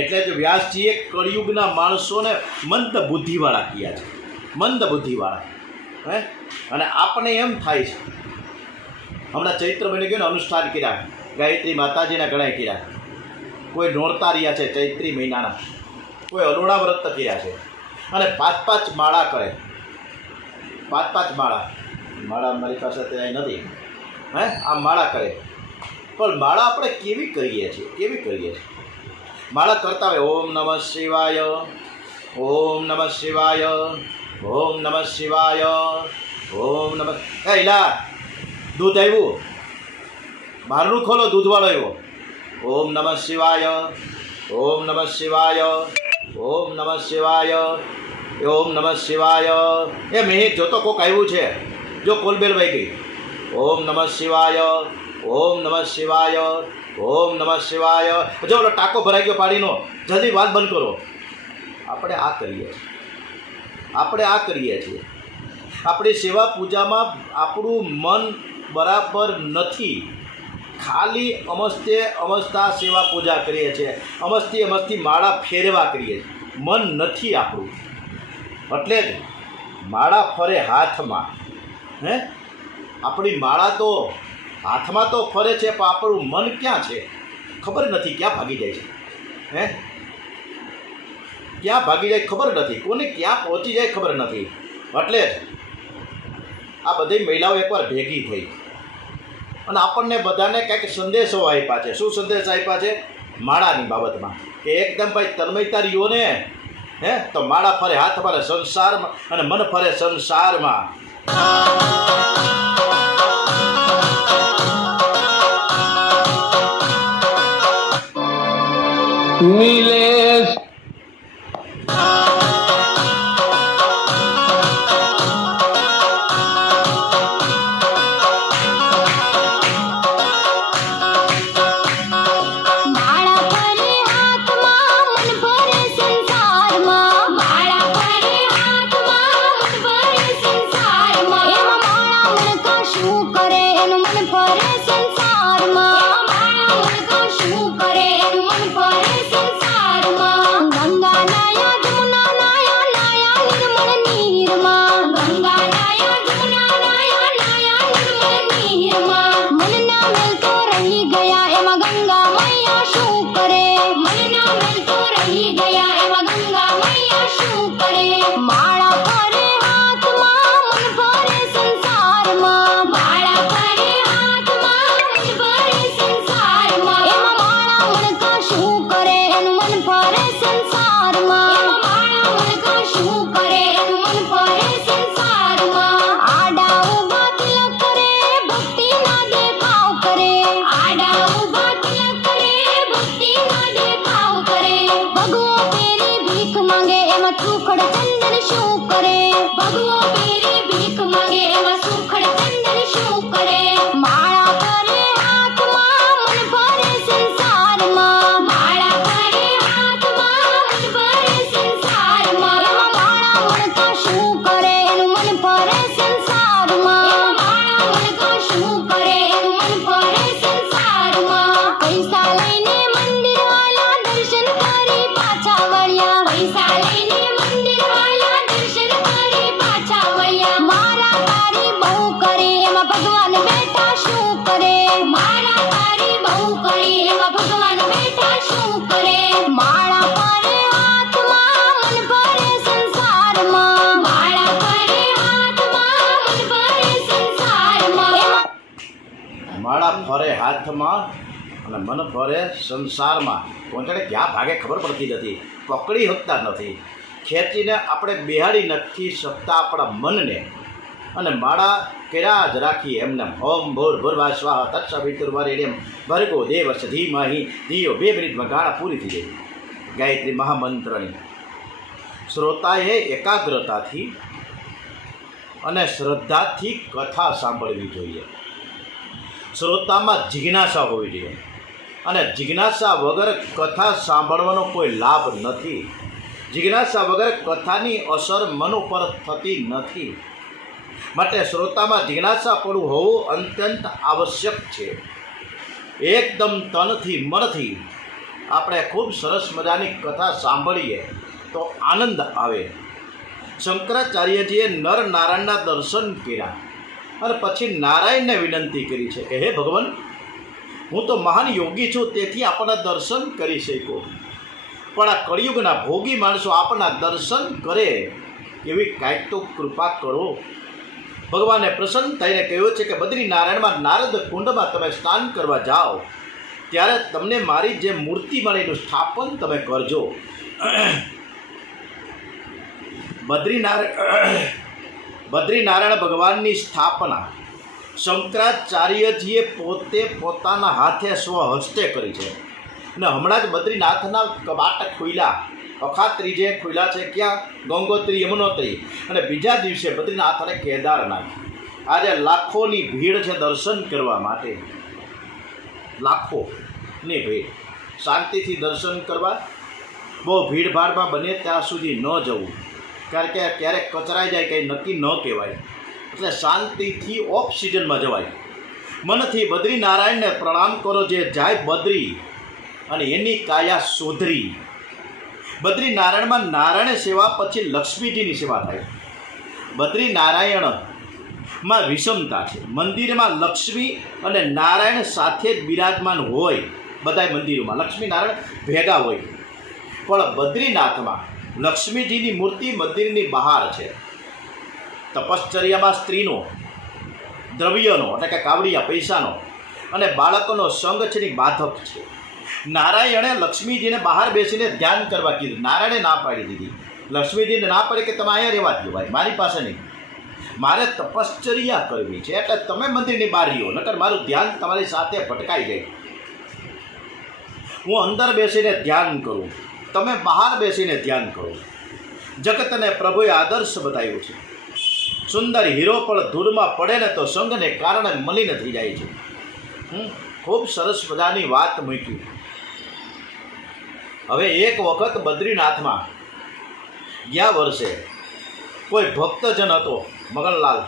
એટલે જ વ્યાસજીએ કળિયુગના માણસોને મંદ બુદ્ધિવાળા કહ્યા છે, મંદ બુદ્ધિવાળા. હે, અને આપણે એમ થાય છે, હમણાં ચૈત્ર મહિને ગયો ને અનુષ્ઠાન કર્યા, ગાયત્રી માતાજીના ઘણા કર્યા, કોઈ નોરતા રહ્યા છે ચૈત્રી મહિનાના, કોઈ અલોણા વ્રત કર્યા છે, અને 5-5 માળા કરે. 5-5 માળા મારી પાસે ત્યાં નથી. હે, આ માળા કરે. પણ માળા આપણે કેવી કરીએ છીએ, કેવી કરીએ છીએ? માળા કરતા હોય ઓમ નમઃ શિવાય, ઓમ નમઃ શિવાય, ઓમ નમઃ શિવાય, ઓમ નમઃ. એલા દૂધ આવ્યું, બહારનું ખોલો, દૂધવાળો આવ્યો. ઓમ નમઃ શિવાય, ઓમ નમઃ શિવાય, ઓમ નમઃ શિવાય, ઓમ નમઃ શિવાય. એ મેં જોતો કોક આવ્યું છે, જો કોલબેલ વહી ગઈ. ઓમ નમઃ શિવાય, ઓમ નમઃ શિવાય, ઓમ નમઃ શિવાય. જો ઓલો ટાંકો ભરાઈ ગયો પાણીનો, જલ્દી વાત બંધ કરો. આપણે આ કરીએ છીએ, આપણે આ કરીએ છીએ. આપણી સેવા પૂજામાં આપણું મન બરાબર નથી. ખાલી અમસ્તા સેવા પૂજા કરીએ છીએ, અમસ્તી માળા ફેરવા કરીએ છીએ, મન નથી આપણું. એટલે જ માળા ફરે હાથમાં. હે, આપણી માળા તો હાથમાં તો ફરે છે, પણ આપણું મન ક્યાં છે ખબર નથી, ક્યાં ભાગી જાય છે. હે, ક્યાં ભાગી જાય ખબર નથી, કોને ક્યાં પહોંચી જાય ખબર નથી. એટલે જ આ બધી મહિલાઓ એકવાર ભેગી થઈ અને આપણને બધાને કંઈક સંદેશો આપ્યા છે. શું સંદેશ આપ્યા છે? માળાની બાબતમાં કે એકદમ ભાઈ તન્મયતા રહ્યો ને, હે, તો માળા ફરે હાથમાં ને સંસારમાં, અને મન ફરે સંસારમાં. નીલેશ માળા ફરે હાથમાં મન ફરે સંસારમાં, માળા ફરે હાથમાં મન ફરે સંસારમાં. એમાં માળા મણકા શું કરે એનું મન ફરે સંસારમાં, માળા મણકા શું કરે એનું મન ફરે સંસારમાં. ગંગા નાયા જમુના નાયા નાયા નિર્મળ નીરમાં, ગંગા નાયા જમુના નાયા નાયા નિર્મળ નીરમાં. મનના મેલ તો રહી ગયા એમાં ગંગા મૈયા શું કરે, મનના મેલ તો રહી ગયા એમાં ગંગા મૈયા શું કરે. માળા ફરે હાથમાં મન ફરે સંસારમાં, માળા ફરે હાથમાં મન ફરે શું કરે ભગવો પેરે ભીખ માંગે એવા સુખડ ચંદન શું કરે માળા કરે હાથમાં મન ભરે સંસારમાં માળા કરે હાથમાં મન ભરે સંસારમાં એવા માળા મણકા શું કરે એનું મન ભરે સંસારમાં એવા માળા મણકા શું કરે એનું મન ભરે સંસારમાં પૈસા લઈને મંદિર વાળા દર્શન કરી પાછા વળ્યા પૈસા લઈને મંદિર વાળા દર્શન કરી પાછા વળ્યા મારા તારી બહુ કરી એમાં ભગવાન બેઠા શું કરે મારા તારી બહુ કરી એમાં ભગવાન બેઠા શું કરે માળા કરે હાથમાં મન ભરે સંસારમાં માળા કરે હાથમાં મન ભરે સંસારમાં એમાં માળા ફરે હાથમાં અને મન ફરે સંસારમાં કોંચડે ક્યાં ભાગે ખબર પડતી નથી, પકડી શકતા નથી, ખેંચીને આપણે બેહાડી નથી શકતા આપણા મનને. અને માળા કર્યા જ રાખી એમને ઓમ ભૂર ભૂર્વા સ્વાહ તત્સવિતુર્વરેણ્યમ ભર્ગો દેવસ્ય ધીમહિ ધિયો 2 મિનિટમાં ગાળા પૂરી થઈ જાય. ગાયત્રી મહામંત્રની શ્રોતાએ એકાગ્રતાથી અને શ્રદ્ધાથી કથા સાંભળવી જોઈએ. શ્રોતામાં જિજ્ઞાસા હોવી જોઈએ અને જિજ્ઞાસા વગર કથા સાંભળવાનો કોઈ લાભ નથી. જિજ્ઞાસા વગર કથાની અસર મન ઉપર થતી નથી. માટે શ્રોતામાં જિજ્ઞાસાપણું હોવું અત્યંત આવશ્યક છે. એકદમ તનથી મનથી આપણે ખૂબ સરસ મજાની કથા સાંભળીએ તો આનંદ આવે. શંકરાચાર્યજીએ નર નારાયણના દર્શન કર્યા અને પછી નારાયણને વિનંતી કરી છે કે હે ભગવાન, હું તો મહાન યોગી છું, તેથી આપણને દર્શન કરી શકો, પણ આ કળિયુગના ભોગી માણસો આપણા દર્શન કરે એવી કાંઈક તો કૃપા કરો. ભગવાને પ્રસન્ન થઈને કહ્યું છે કે બદ્રીનારાયણમાં નારદ કુંડમાં તમે સ્નાન કરવા જાઓ ત્યારે તમને મારી જે મૂર્તિ મળે એનું સ્થાપન તમે કરજો. બદ્રીનારાયણ ભગવાનની સ્થાપના શંકરાચાર્યજીએ પોતે પોતાના હાથે સ્વહસ્તે કરી છે. અને હમણાં જ બદ્રીનાથના કબાટ ખુલ્યા, અખાત્રીજે ખુલ્યા છે. ક્યાં? ગંગોત્રી, યમુનોત્રી, અને બીજા દિવસે બદ્રીનાથ અને કેદારનાથ. આજે લાખોની ભીડ છે દર્શન કરવા માટે, લાખોની ભીડ. શાંતિથી દર્શન કરવા, બહુ ભીડભાડમાં બને ત્યાં સુધી ન જવું, કારણ કે ક્યારેક કચરાઈ જાય કંઈ નક્કી ન કહેવાય. એટલે શાંતિથી ઓફ સિઝનમાં જવાય. મનથી બદ્રીનારાયણને પ્રણામ કરો જે જાય બદ્રી અને એની કાયા શોધરી. બદ્રીનારાયણમાં નારાયણ સેવા પછી લક્ષ્મીજીની સેવા થાય. બદ્રીનારાયણમાં વિષમતા છે. મંદિરમાં લક્ષ્મી અને નારાયણ સાથે જ બિરાજમાન હોય. બધાય મંદિરોમાં લક્ષ્મી નારાયણ ભેગા હોય, પણ બદ્રીનાથમાં લક્ષ્મીજીની મૂર્તિ મંદિરની બહાર છે. તપશ્ચર્યામાં સ્ત્રીનો, દ્રવ્યનો એટલે કે કાવડિયા પૈસાનો અને બાળકોનો સંગ છે ની બાધક છે. નારાયણે લક્ષ્મીજીને બહાર બેસીને ધ્યાન કરવા કીધું. નારાયણે ના પાડી દીધી. લક્ષ્મીજીને ના પાડી કે તમે અહીંયા રહેવા દો ભાઈ, મારી પાસે નહીં, મારે તપશ્ચર્યા કરવી છે, એટલે તમે મંદિરની બહાર રહ્યો, નકર મારું ધ્યાન તમારી સાથે ભટકાઈ જાય. હું અંદર બેસીને ધ્યાન કરું, તમે બહાર બેસીને ધ્યાન કરો. જગતને પ્રભુએ આદર્શ બતાવ્યો છે. સુંદર હીરો પણ ધૂળમાં પડે ને તો સંગને કારણે મલિન થઈ જાય છે. ખૂબ સરસ મજાની વાત મૂકી. હવે એક વખત બદ્રીનાથમાં ગયા વર્ષે કોઈ ભક્તજન હતો મગનલાલ,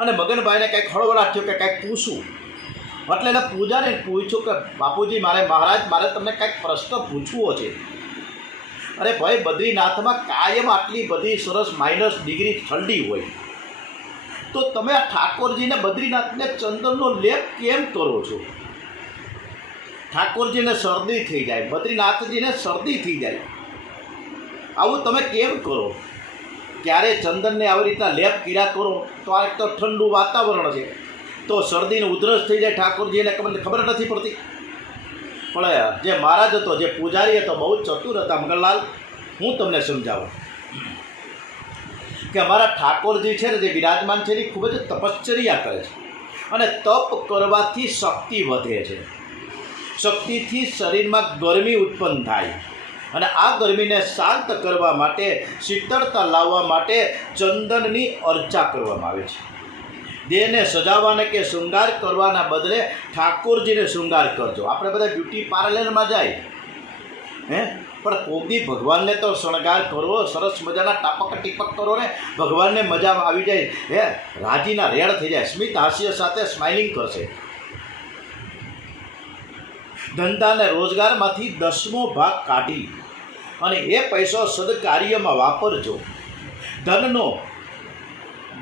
અને મગનભાઈને કંઈક હળવળાટ થયો કે કંઈક પૂછું. એટલે એને પૂજાને પૂછ્યું કે બાપુજી મહારાજ મારે તમને કંઈક પ્રશ્ન પૂછવો છે. અરે ભાઈ, બદ્રીનાથમાં કાયમ આટલી બધી સરસ માઇનસ ડિગ્રી ઠંડી હોય, તો તમે આ ઠાકોરજીને બદ્રીનાથને ચંદનનો લેપ કેમ કરો છો? ઠાકોરજીને શરદી થઈ જાય, બદ્રીનાથજીને શરદી થઈ જાય, આવું તમે કેમ કરો? ક્યારે ચંદનને આવી રીતના લેપ કર્યા કરો તો આ એક તો ઠંડુ વાતાવરણ છે, તો શરદીને ઉધરસ થઈ જાય ઠાકોરજીને ખબર નથી પડતી. પણ જે મહારાજ હતો, જે પૂજારી હતો, બહુ ચતુર હતા મંગલલાલ. હું તમને સમજાવું કે અમારા ઠાકોરજી છે ને, જે બિરાજમાન છે એ ખૂબ જ તપશ્ચર્યા કરે છે, અને તપ કરવાથી શક્તિ વધે છે. શક્તિથી શરીરમાં ગરમી ઉત્પન્ન થાય, અને આ ગરમીને શાંત કરવા માટે, શીતળતા લાવવા માટે ચંદનની અર્ચા કરવામાં આવે છે. દેહને સજાવવાને કે શૃંગાર કરવાના બદલે ઠાકોરજીને શૃંગાર કરજો. આપણે બધા બ્યુટી પાર્લરમાં જાય પણ કોદી ભગવાનને તો શણગાર કરવો, સરસ મજાના ટાપક ટીપક કરો ને, ભગવાનને મજા આવી જાય, રાજીના રેડ થઈ જાય, સ્મિત હાસ્ય સાથે સ્માઇલિંગ કરશે. ધંધા અને રોજગારમાંથી 10મો ભાગ કાઢી અને એ પૈસો સદકાર્યમાં વાપરજો. ધનનો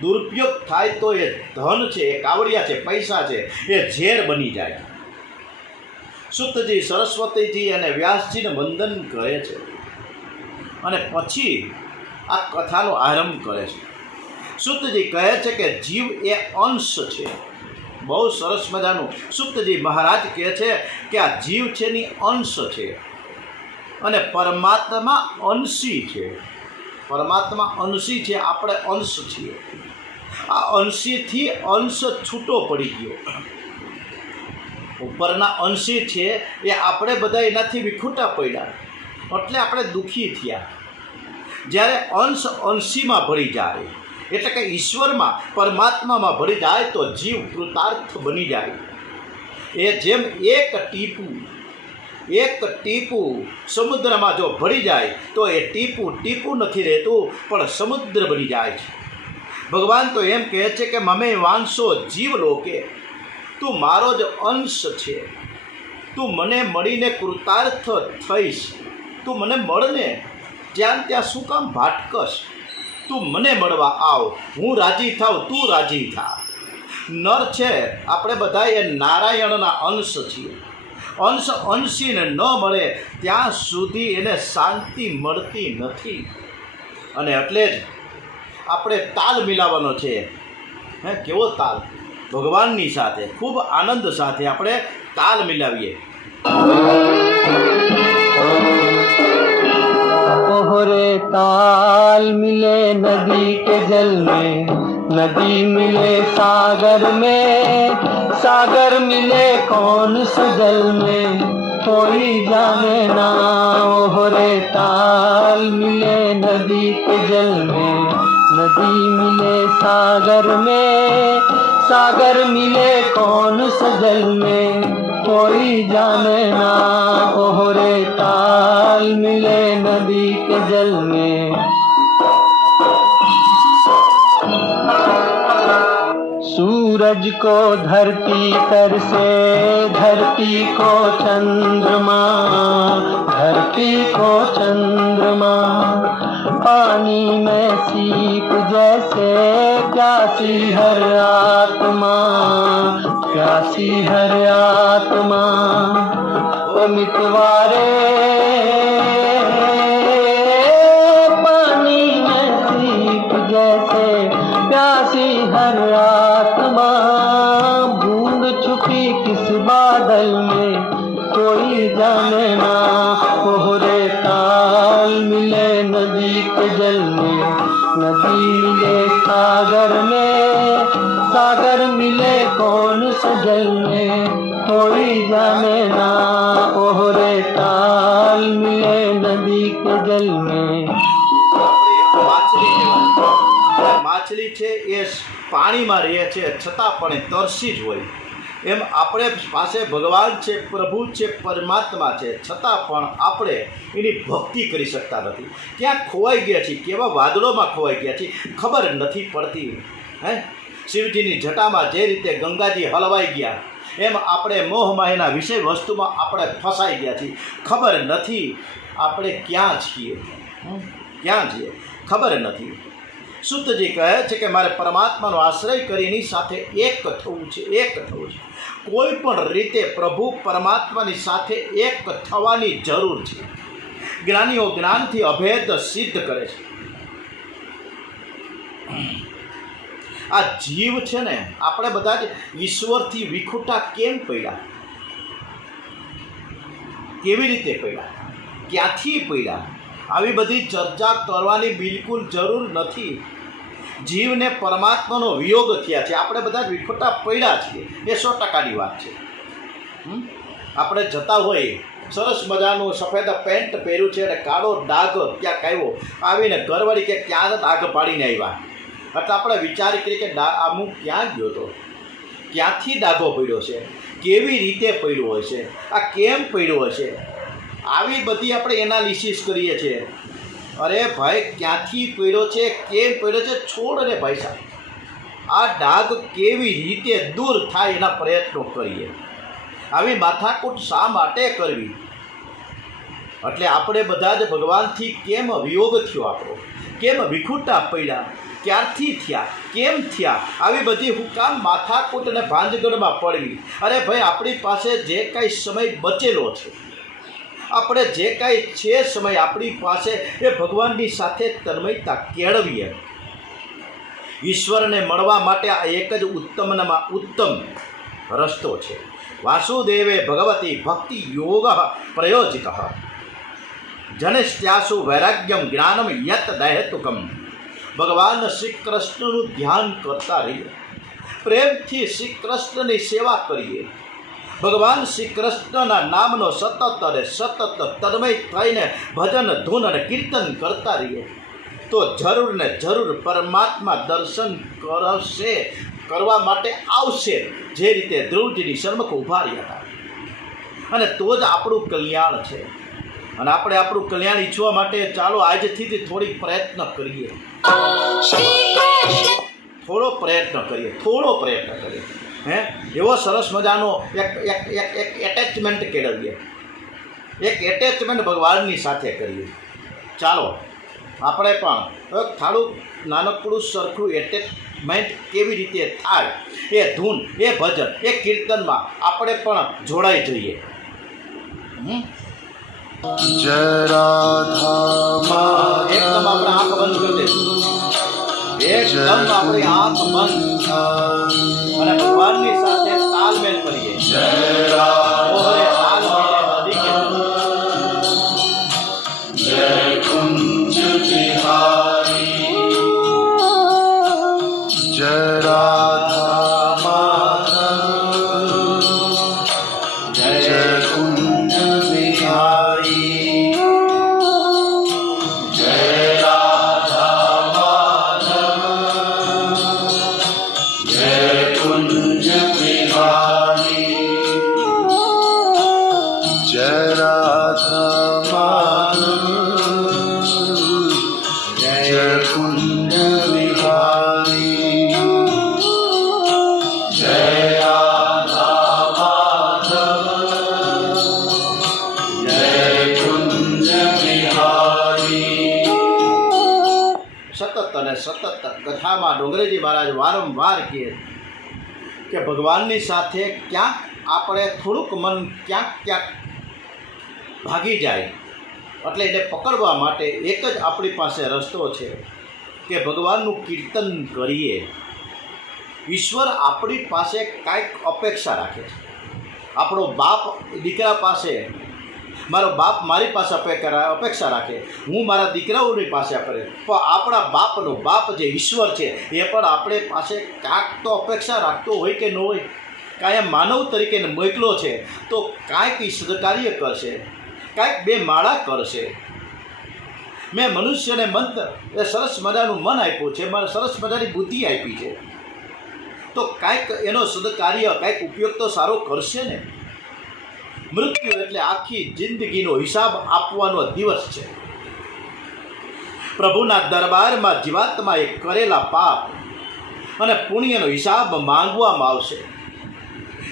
દુરુપયોગ થાય તો એ ધન છે, એ કાવડિયા છે, પૈસા છે, એ ઝેર બની જાય. સુતજી સરસ્વતીજી અને વ્યાસજીને વંદન કરે છે અને પછી આ કથાનો આરંભ કરે છે. સુતજી કહે છે કે જીવ એ અંશ છે. બહુ સરસ મજાનું સુતજી મહારાજ કહે છે કે આ જીવ છે ની અંશ છે અને પરમાત્મા અંશી છે. પરમાત્મા અંશી છે, આપણે અંશ છીએ. આ અંશીથી અંશ છૂટો પડી ગયો. ઉપરના અંશી છે એ આપણે બધા એનાથી વિખૂટા પડ્યા એટલે આપણે દુઃખી થયા. જ્યારે અંશ અંશીમાં ભળી જાય એટલે કે ઈશ્વરમાં, પરમાત્મામાં ભળી જાય તો જીવ કૃતાર્થ બની જાય. એ જેમ એક ટીપું સમુદ્રમાં જો ભળી જાય તો એ ટીપું નથી રહેતું પણ સમુદ્ર બની જાય છે. ભગવાન તો એમ કહે છે કે મમે વાંશો જીવ લોકે, તું મારો જ અંશ છે. તું મને મળીને કૃતાર્થ થઈશ. તું મને મળને, જ્યાં ત્યાં શું કામ ભાટકશ? તું મને મળવા આવ, હું રાજી થાવ, તું રાજી થા. નર છે આપણે બધા એ નારાયણના અંશ છીએ. અંશ અંશીને ન મળે ત્યાં સુધી એને શાંતિ મળતી નથી. અને એટલે જ આપણે તાલ મિલાવવાનો છે. કેવો તાલ? ભગવાનની સાથે ખૂબ આનંદ સાથે આપણે તાલ મિલાવીએ. ओहरे ताल मिले नदी के जल में, नदी मिले सागर में, सागर मिले कौन से जल में कोई जाने ना. ओहरे ताल मिले नदी के जल में, नदी मिले सागर में, सागर मिले कौन से जल में कोई जाने ना. ओहरे ताल मिले नदी के जल में. सूरज को धरती पर से, धरती को चंद्रमा, धरती को चंद्रमा. पानी में सीप जैसे प्यासी हर आत्मा, प्यासी हर आत्मा. ओ मितवारे पानी में सीप जैसे प्यासी हर आत्मा. बूंद छुपी किस बादल में कोई जाने ना. ओहरे ताल मिले नदी के जल में, नदी मिले सागर में, सागर मिले कौन से जल में कोई जाने ना. ओहरे ताल मिले नदी के जल में. માછલી છે એ પાણીમાં રહે છે છતાં પણ એ તરસી જ હોય. એમ આપણે પાસે ભગવાન છે, પ્રભુ છે, પરમાત્મા છે, છતાં પણ આપણે એની ભક્તિ કરી શકતા નથી. ક્યાં ખોવાઈ ગયા છીએ, કેવા વાદળોમાં ખોવાઈ ગયા છીએ, ખબર નથી પડતી. શિવજીની જટામાં જે રીતે ગંગાજી હલવાઈ ગયા એમ આપણે મોહમાયાના વિષય વસ્તુમાં આપણે ફસાઈ ગયા છીએ. ખબર નથી આપણે ક્યાં છીએ, ખબર નથી. સુતજી કહે છે કે મારે પરમાત્માનો આશ્રય કરીને સાથે એક થવું છે. કોઈ પણ રીતે પ્રભુ પરમાત્માની સાથે એક થવાની જરૂર છે. જ્ઞાનીઓ જ્ઞાનથી અભેદ સિદ્ધ કરે છે. આ જીવ છે ને, આપણે બધા જ ઈશ્વરથી વિખૂટા કેમ પડ્યા? કેવી રીતે પડ્યા? ક્યાંથી પડ્યા? આવી બધી ચર્ચા કરવાની બિલકુલ જરૂર નથી. જીવને પરમાત્માનો વિયોગ થયા છે. આપણે બધા જ વિખૂટા પડ્યા છીએ, એ 100%ની વાત છે. આપણે જતા હોય સરસ મજાનું સફેદ પેન્ટ પહેર્યું છે અને કાળો ડાઘ ક્યાંક આવ્યો, આવીને ઘરવાળી કે ક્યાં ડાઘ પાડીને આવ્યા. એટલે આપણે વિચાર કરીએ કે હું ક્યાં ગયો હતો, ક્યાંથી ડાઘો પડ્યો છે, કેવી રીતે પડ્યો હશે, આ કેમ પડ્યો હશે, આવી બધી આપણે એનાલિસિસ કરીએ છીએ. અરે ભાઈ, ક્યાંથી પડ્યો છે, કેમ પડ્યો છે, છોડ ને ભાઈ સાહેબ. આ ડાઘ કેવી રીતે દૂર થાય એના પ્રયત્નો કરીએ. આવી માથાકૂટ શા માટે કરવી? એટલે આપણે બધા જ ભગવાનથી કેમ વિયોગ થયો આપણો, કેમ વિખૂટા પડ્યા, ક્યારથી થયા, કેમ થયા, આવી બધી હું કામ માથાકૂટ અને ભાંજગઢમાં પડવી? અરે ભાઈ, આપણી પાસે જે કાંઈ સમય બચેલો છે, આપણે જે કાંઈ છે સમય આપણી પાસે, એ ભગવાનની સાથે તન્મયતા કેળવીએ. ઈશ્વરને મળવા માટે આ એક જ ઉત્તમમાં ઉત્તમ રસ્તો છે. વાસુદેવે ભગવતી ભક્તિ યોગ પ્રયોજિત જનસ્ત્યાસુ વૈરાગ્યમ જ્ઞાનમ યત દહેતુકમ. ભગવાન શ્રી કૃષ્ણનું ધ્યાન કરતા રહીએ, પ્રેમથી શ્રી કૃષ્ણની સેવા કરીએ, ભગવાન શ્રી કૃષ્ણના નામનો સતત અને સતત તન્મય થઈને ભજન ધૂન અને કીર્તન કરતા રહીએ, તો જરૂર ને જરૂર પરમાત્મા દર્શન કરશે, કરવા માટે આવશે. જે રીતે ધ્રુવજીની સન્મુખ ઊભા રહ્યા હતા. અને તો જ આપણું કલ્યાણ છે. અને આપણે આપણું કલ્યાણ ઈચ્છવા માટે ચાલો આજથી જ થોડીક પ્રયત્ન કરીએ, થોડો પ્રયત્ન કરીએ. એવો સરસ મજાનો એક એટેચમેન્ટ કેળવીએ, એક એટેચમેન્ટ ભગવાનની સાથે કરીએ. ચાલો આપણે પણ થોડુંક નાનકડું સરખું એટેચમેન્ટ કેવી રીતે થાય, એ ધૂન, એ ભજન, એ કીર્તનમાં આપણે પણ જોડાઈ જઈએ. જય રાધા એકદમ આપણે આંખ બંધ કરી દઈશું, એકદમ આપણી આંખ બંધ અને ભગવાનની સાથે તાલમેલ કરીએ. જય રાધા જય કુંજ બિહારી જય રાધા માધવ જય કુંજ બિહારી જય રાધા માધવ જય કુંજ બિહારી જય રાધા માધવ જય કુંજ બિહારી જય રાધા માધવ જય કુંજ બિહારી. સતત અને સતત કથામાં ડોંગરેજી મહારાજ વારંવાર કહે કે ભગવાનની સાથે ક્યાંક આપણે થોડુંક મન ક્યાંક ભાગી જાય, એટલે એને પકડવા માટે એક જ આપણી પાસે રસ્તો છે કે ભગવાનનું કીર્તન કરીએ. ઈશ્વર આપણી પાસે કાંઈક અપેક્ષા રાખે છે. આપણો બાપ દીકરા પાસે, મારો બાપ મારી પાસે અપેક્ષા રાખે, હું મારા દીકરાઓની પાસે પણ આપણા બાપ જે ઈશ્વર છે એ પણ આપણે પાસે કાંઈક તો અપેક્ષા રાખતો હોય કે ન હોય. કાંઈ માનવ તરીકે મોકલો છે તો કાંઈક ઈ સદકાર્ય કરશે, કાંઈક બે માળા કરશે. મેં મનુષ્યને મન એ સરસ મજાનું મન આપ્યું છે, મને સરસ મજાની બુદ્ધિ આપી છે, તો કાંઈક એનો સદકાર્ય, કાંઈક ઉપયોગ તો સારો કરશે ને. મૃત્યુ એટલે આખી જિંદગીનો હિસાબ આપવાનો દિવસ છે. પ્રભુના દરબારમાં જીવાત્માએ કરેલા પાપ અને પુણ્યનો હિસાબ માંગવામાં આવશે.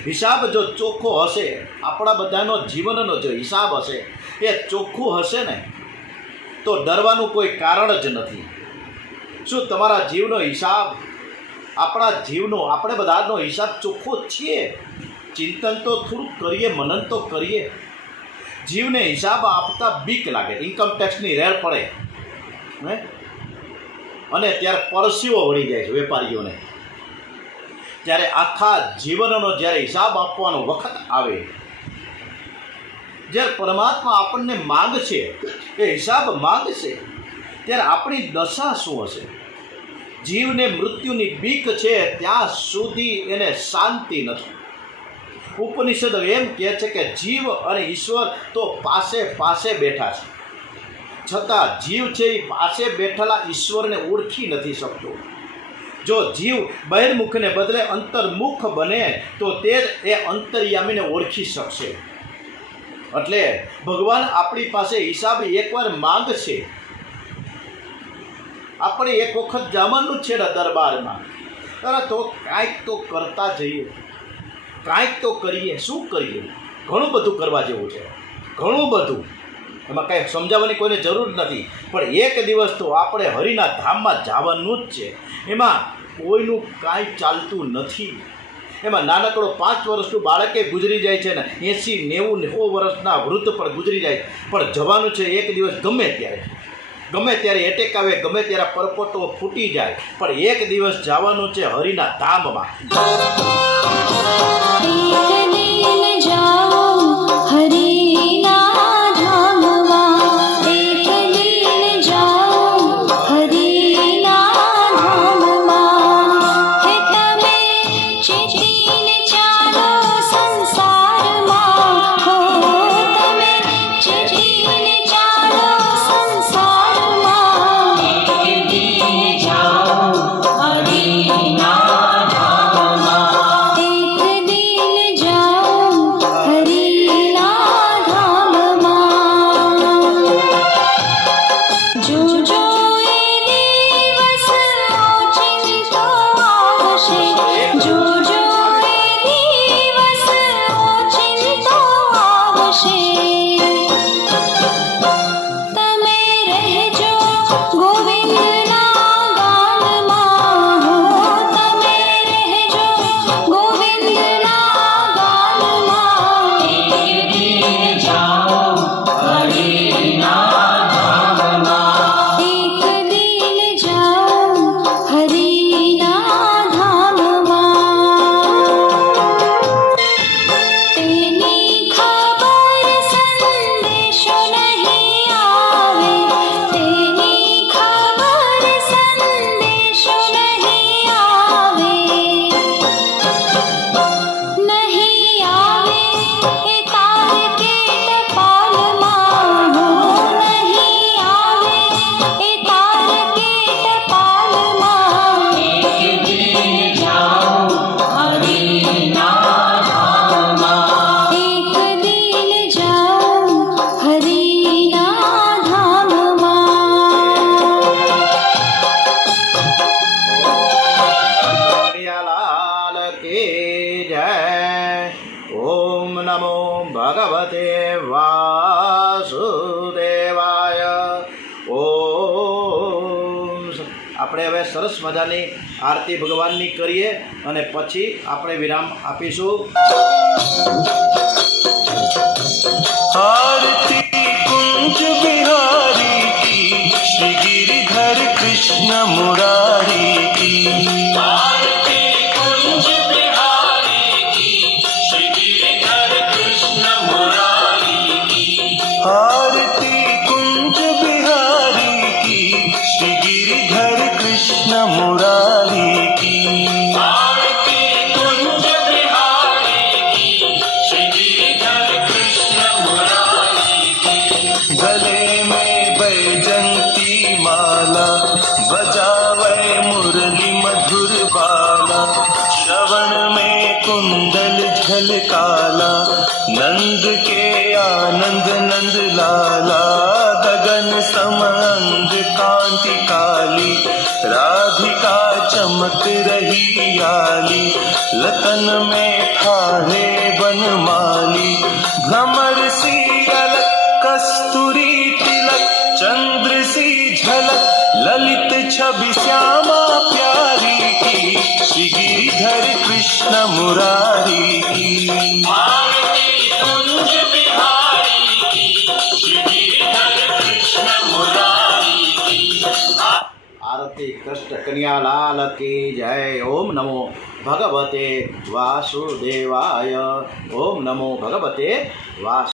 હિસાબ જો ચોખ્ખો હશે, આપણા બધાનો જીવનનો જો હિસાબ હશે એ ચોખ્ખું હશે ને, તો ડરવાનું કોઈ કારણ જ નથી. શું તમારા જીવનો હિસાબ, આપણા જીવનો, આપણે બધાનો હિસાબ ચોખ્ખો છીએ? ચિંતન તો થોડુંક કરીએ, મનન તો કરીએ. જીવને હિસાબ આપતા બીક લાગે, ઇન્કમટેક્સની રેડ પડે હે, અને ત્યારે પરસીઓ વળી જાય છે વેપારીઓને. ત્યારે આખા જીવનનો જ્યારે હિસાબ આપવાનો વખત આવે, જ્યારે પરમાત્મા આપણને માંગશે, એ હિસાબ માંગશે, ત્યારે આપણી દશા શું હશે? જીવને મૃત્યુની બીક છે ત્યાં સુધી એને શાંતિ નથી. ઉપનિષદ એમ કહે છે કે જીવ અને ઈશ્વર તો પાસે પાસે બેઠા છે, છતાં જીવ છે એ પાસે બેઠેલા ઈશ્વરને ઓળખી નથી શકતો. જો જીવ બહિર્મુખને બદલે અંતર્મુખ બને તો તે જ એ અંતર્યામીને ઓળખી શકશે. એટલે ભગવાન આપણી પાસે હિસાબ એકવાર માંગશે. આપણે એક વખત જવાનું જ છે ને દરબારમાં. અરે તો કાંઈક તો કરતા જઈએ, કાંઈક તો કરીએ. શું કરીએ? ઘણું બધું કરવા જેવું છે, ઘણું બધું. એમાં કાંઈ સમજાવવાની કોઈને જરૂર નથી. પણ એક દિવસ તો આપણે હરિના ધામમાં જવાનું જ છે. એમાં કોઈનું કાંઈ ચાલતું નથી. એમાં નાનકડો 5 વર્ષનું બાળકે ગુજરી જાય છે ને 80, 90, 100 વર્ષના વૃદ્ધ પણ ગુજરી જાય. પણ જવાનું છે એક દિવસ, ગમે ત્યારે એટેક આવે, ગમે ત્યારે પરપોટો ફૂટી જાય, પણ એક દિવસ જવાનું છે હરિના ધામમાં. એક દિન જાઉં હરિના ધામમાં, એક દિન જાઉં હરિના ધામમાં. હે તમે ચેતીને ચાલો સંસારમાં, હો તમે ચેતીને ચાલો સંસારમાં. એક દિન જાઉં હરિના ધામમાં, એક દિન જાઉં હરિના ધામમાં. જોજો એ દિવસ ઓચિંતો આવશે, જોજો એ દિવસ ઓચિંતો આવશે. તમે રહેજો ગોવિંદના ગાનમાં, હો તમે રહેજો ગોવિંદના ગાનમાં. એક દિન જાઉં હરિના ધામમાં, એક દિન જાઉં હરિના ધામમાં. તેની ખબર સંદેશો નહીં આવે, તેની ખબર સંદેશો નહીં આવે. નહીં આવે એ તારકે ટપાલમાં, હો નહીં આવે એ તારકે ટપાલમાં. એક દિન જાઉં હરિના ધામમાં, એક દિન જાઉં હરિના ધામમાં. કનૈયાલાલ કી જય. ઓમ નમો ભગવતે વાસુદેવાય. આપણે હવે સરસ મજાની આરતી ભગવાનની કરીએ અને પછી આપણે વિરામ આપીશું. आरती कुंज बिहारी की, श्री गिरिधर कृष्ण मुरारी की. आरती कुंज बिहारी की, श्री गिरिधर कृष्ण मुरारी की. आरती कुंज बिहारी की, श्री गिरिधर कृष्ण मुरारी की. आरती कुंज बिहारी की, श्री गिरिधर कृष्ण मुरारी की. गले में बैजंती माला, बजावे मुरली मधुर बाला. श्रवण में कुंडल झलकाला, नंद के आनंद नंद लाला. गगन सम अंग कांति काली, राधिका चमक रही आली. लतन में ठाणे बनमाली, भ्रमर सी अलक कस्तूरी तिलक. चंद्र सी झलक ललित छवि श्यामा प्यारी की, श्री गिरिधर कृष्ण मुरारी की. आरती कुंज बिहारी की, श्री गिरिधर कृष्ण मुरारी की. આરતી કૃષ્ણ કનૈયાલાલ કી જય. ઓમ નમો ભગવતે વાસુદેવાય. ઓમ નમો ભગવતે વાસ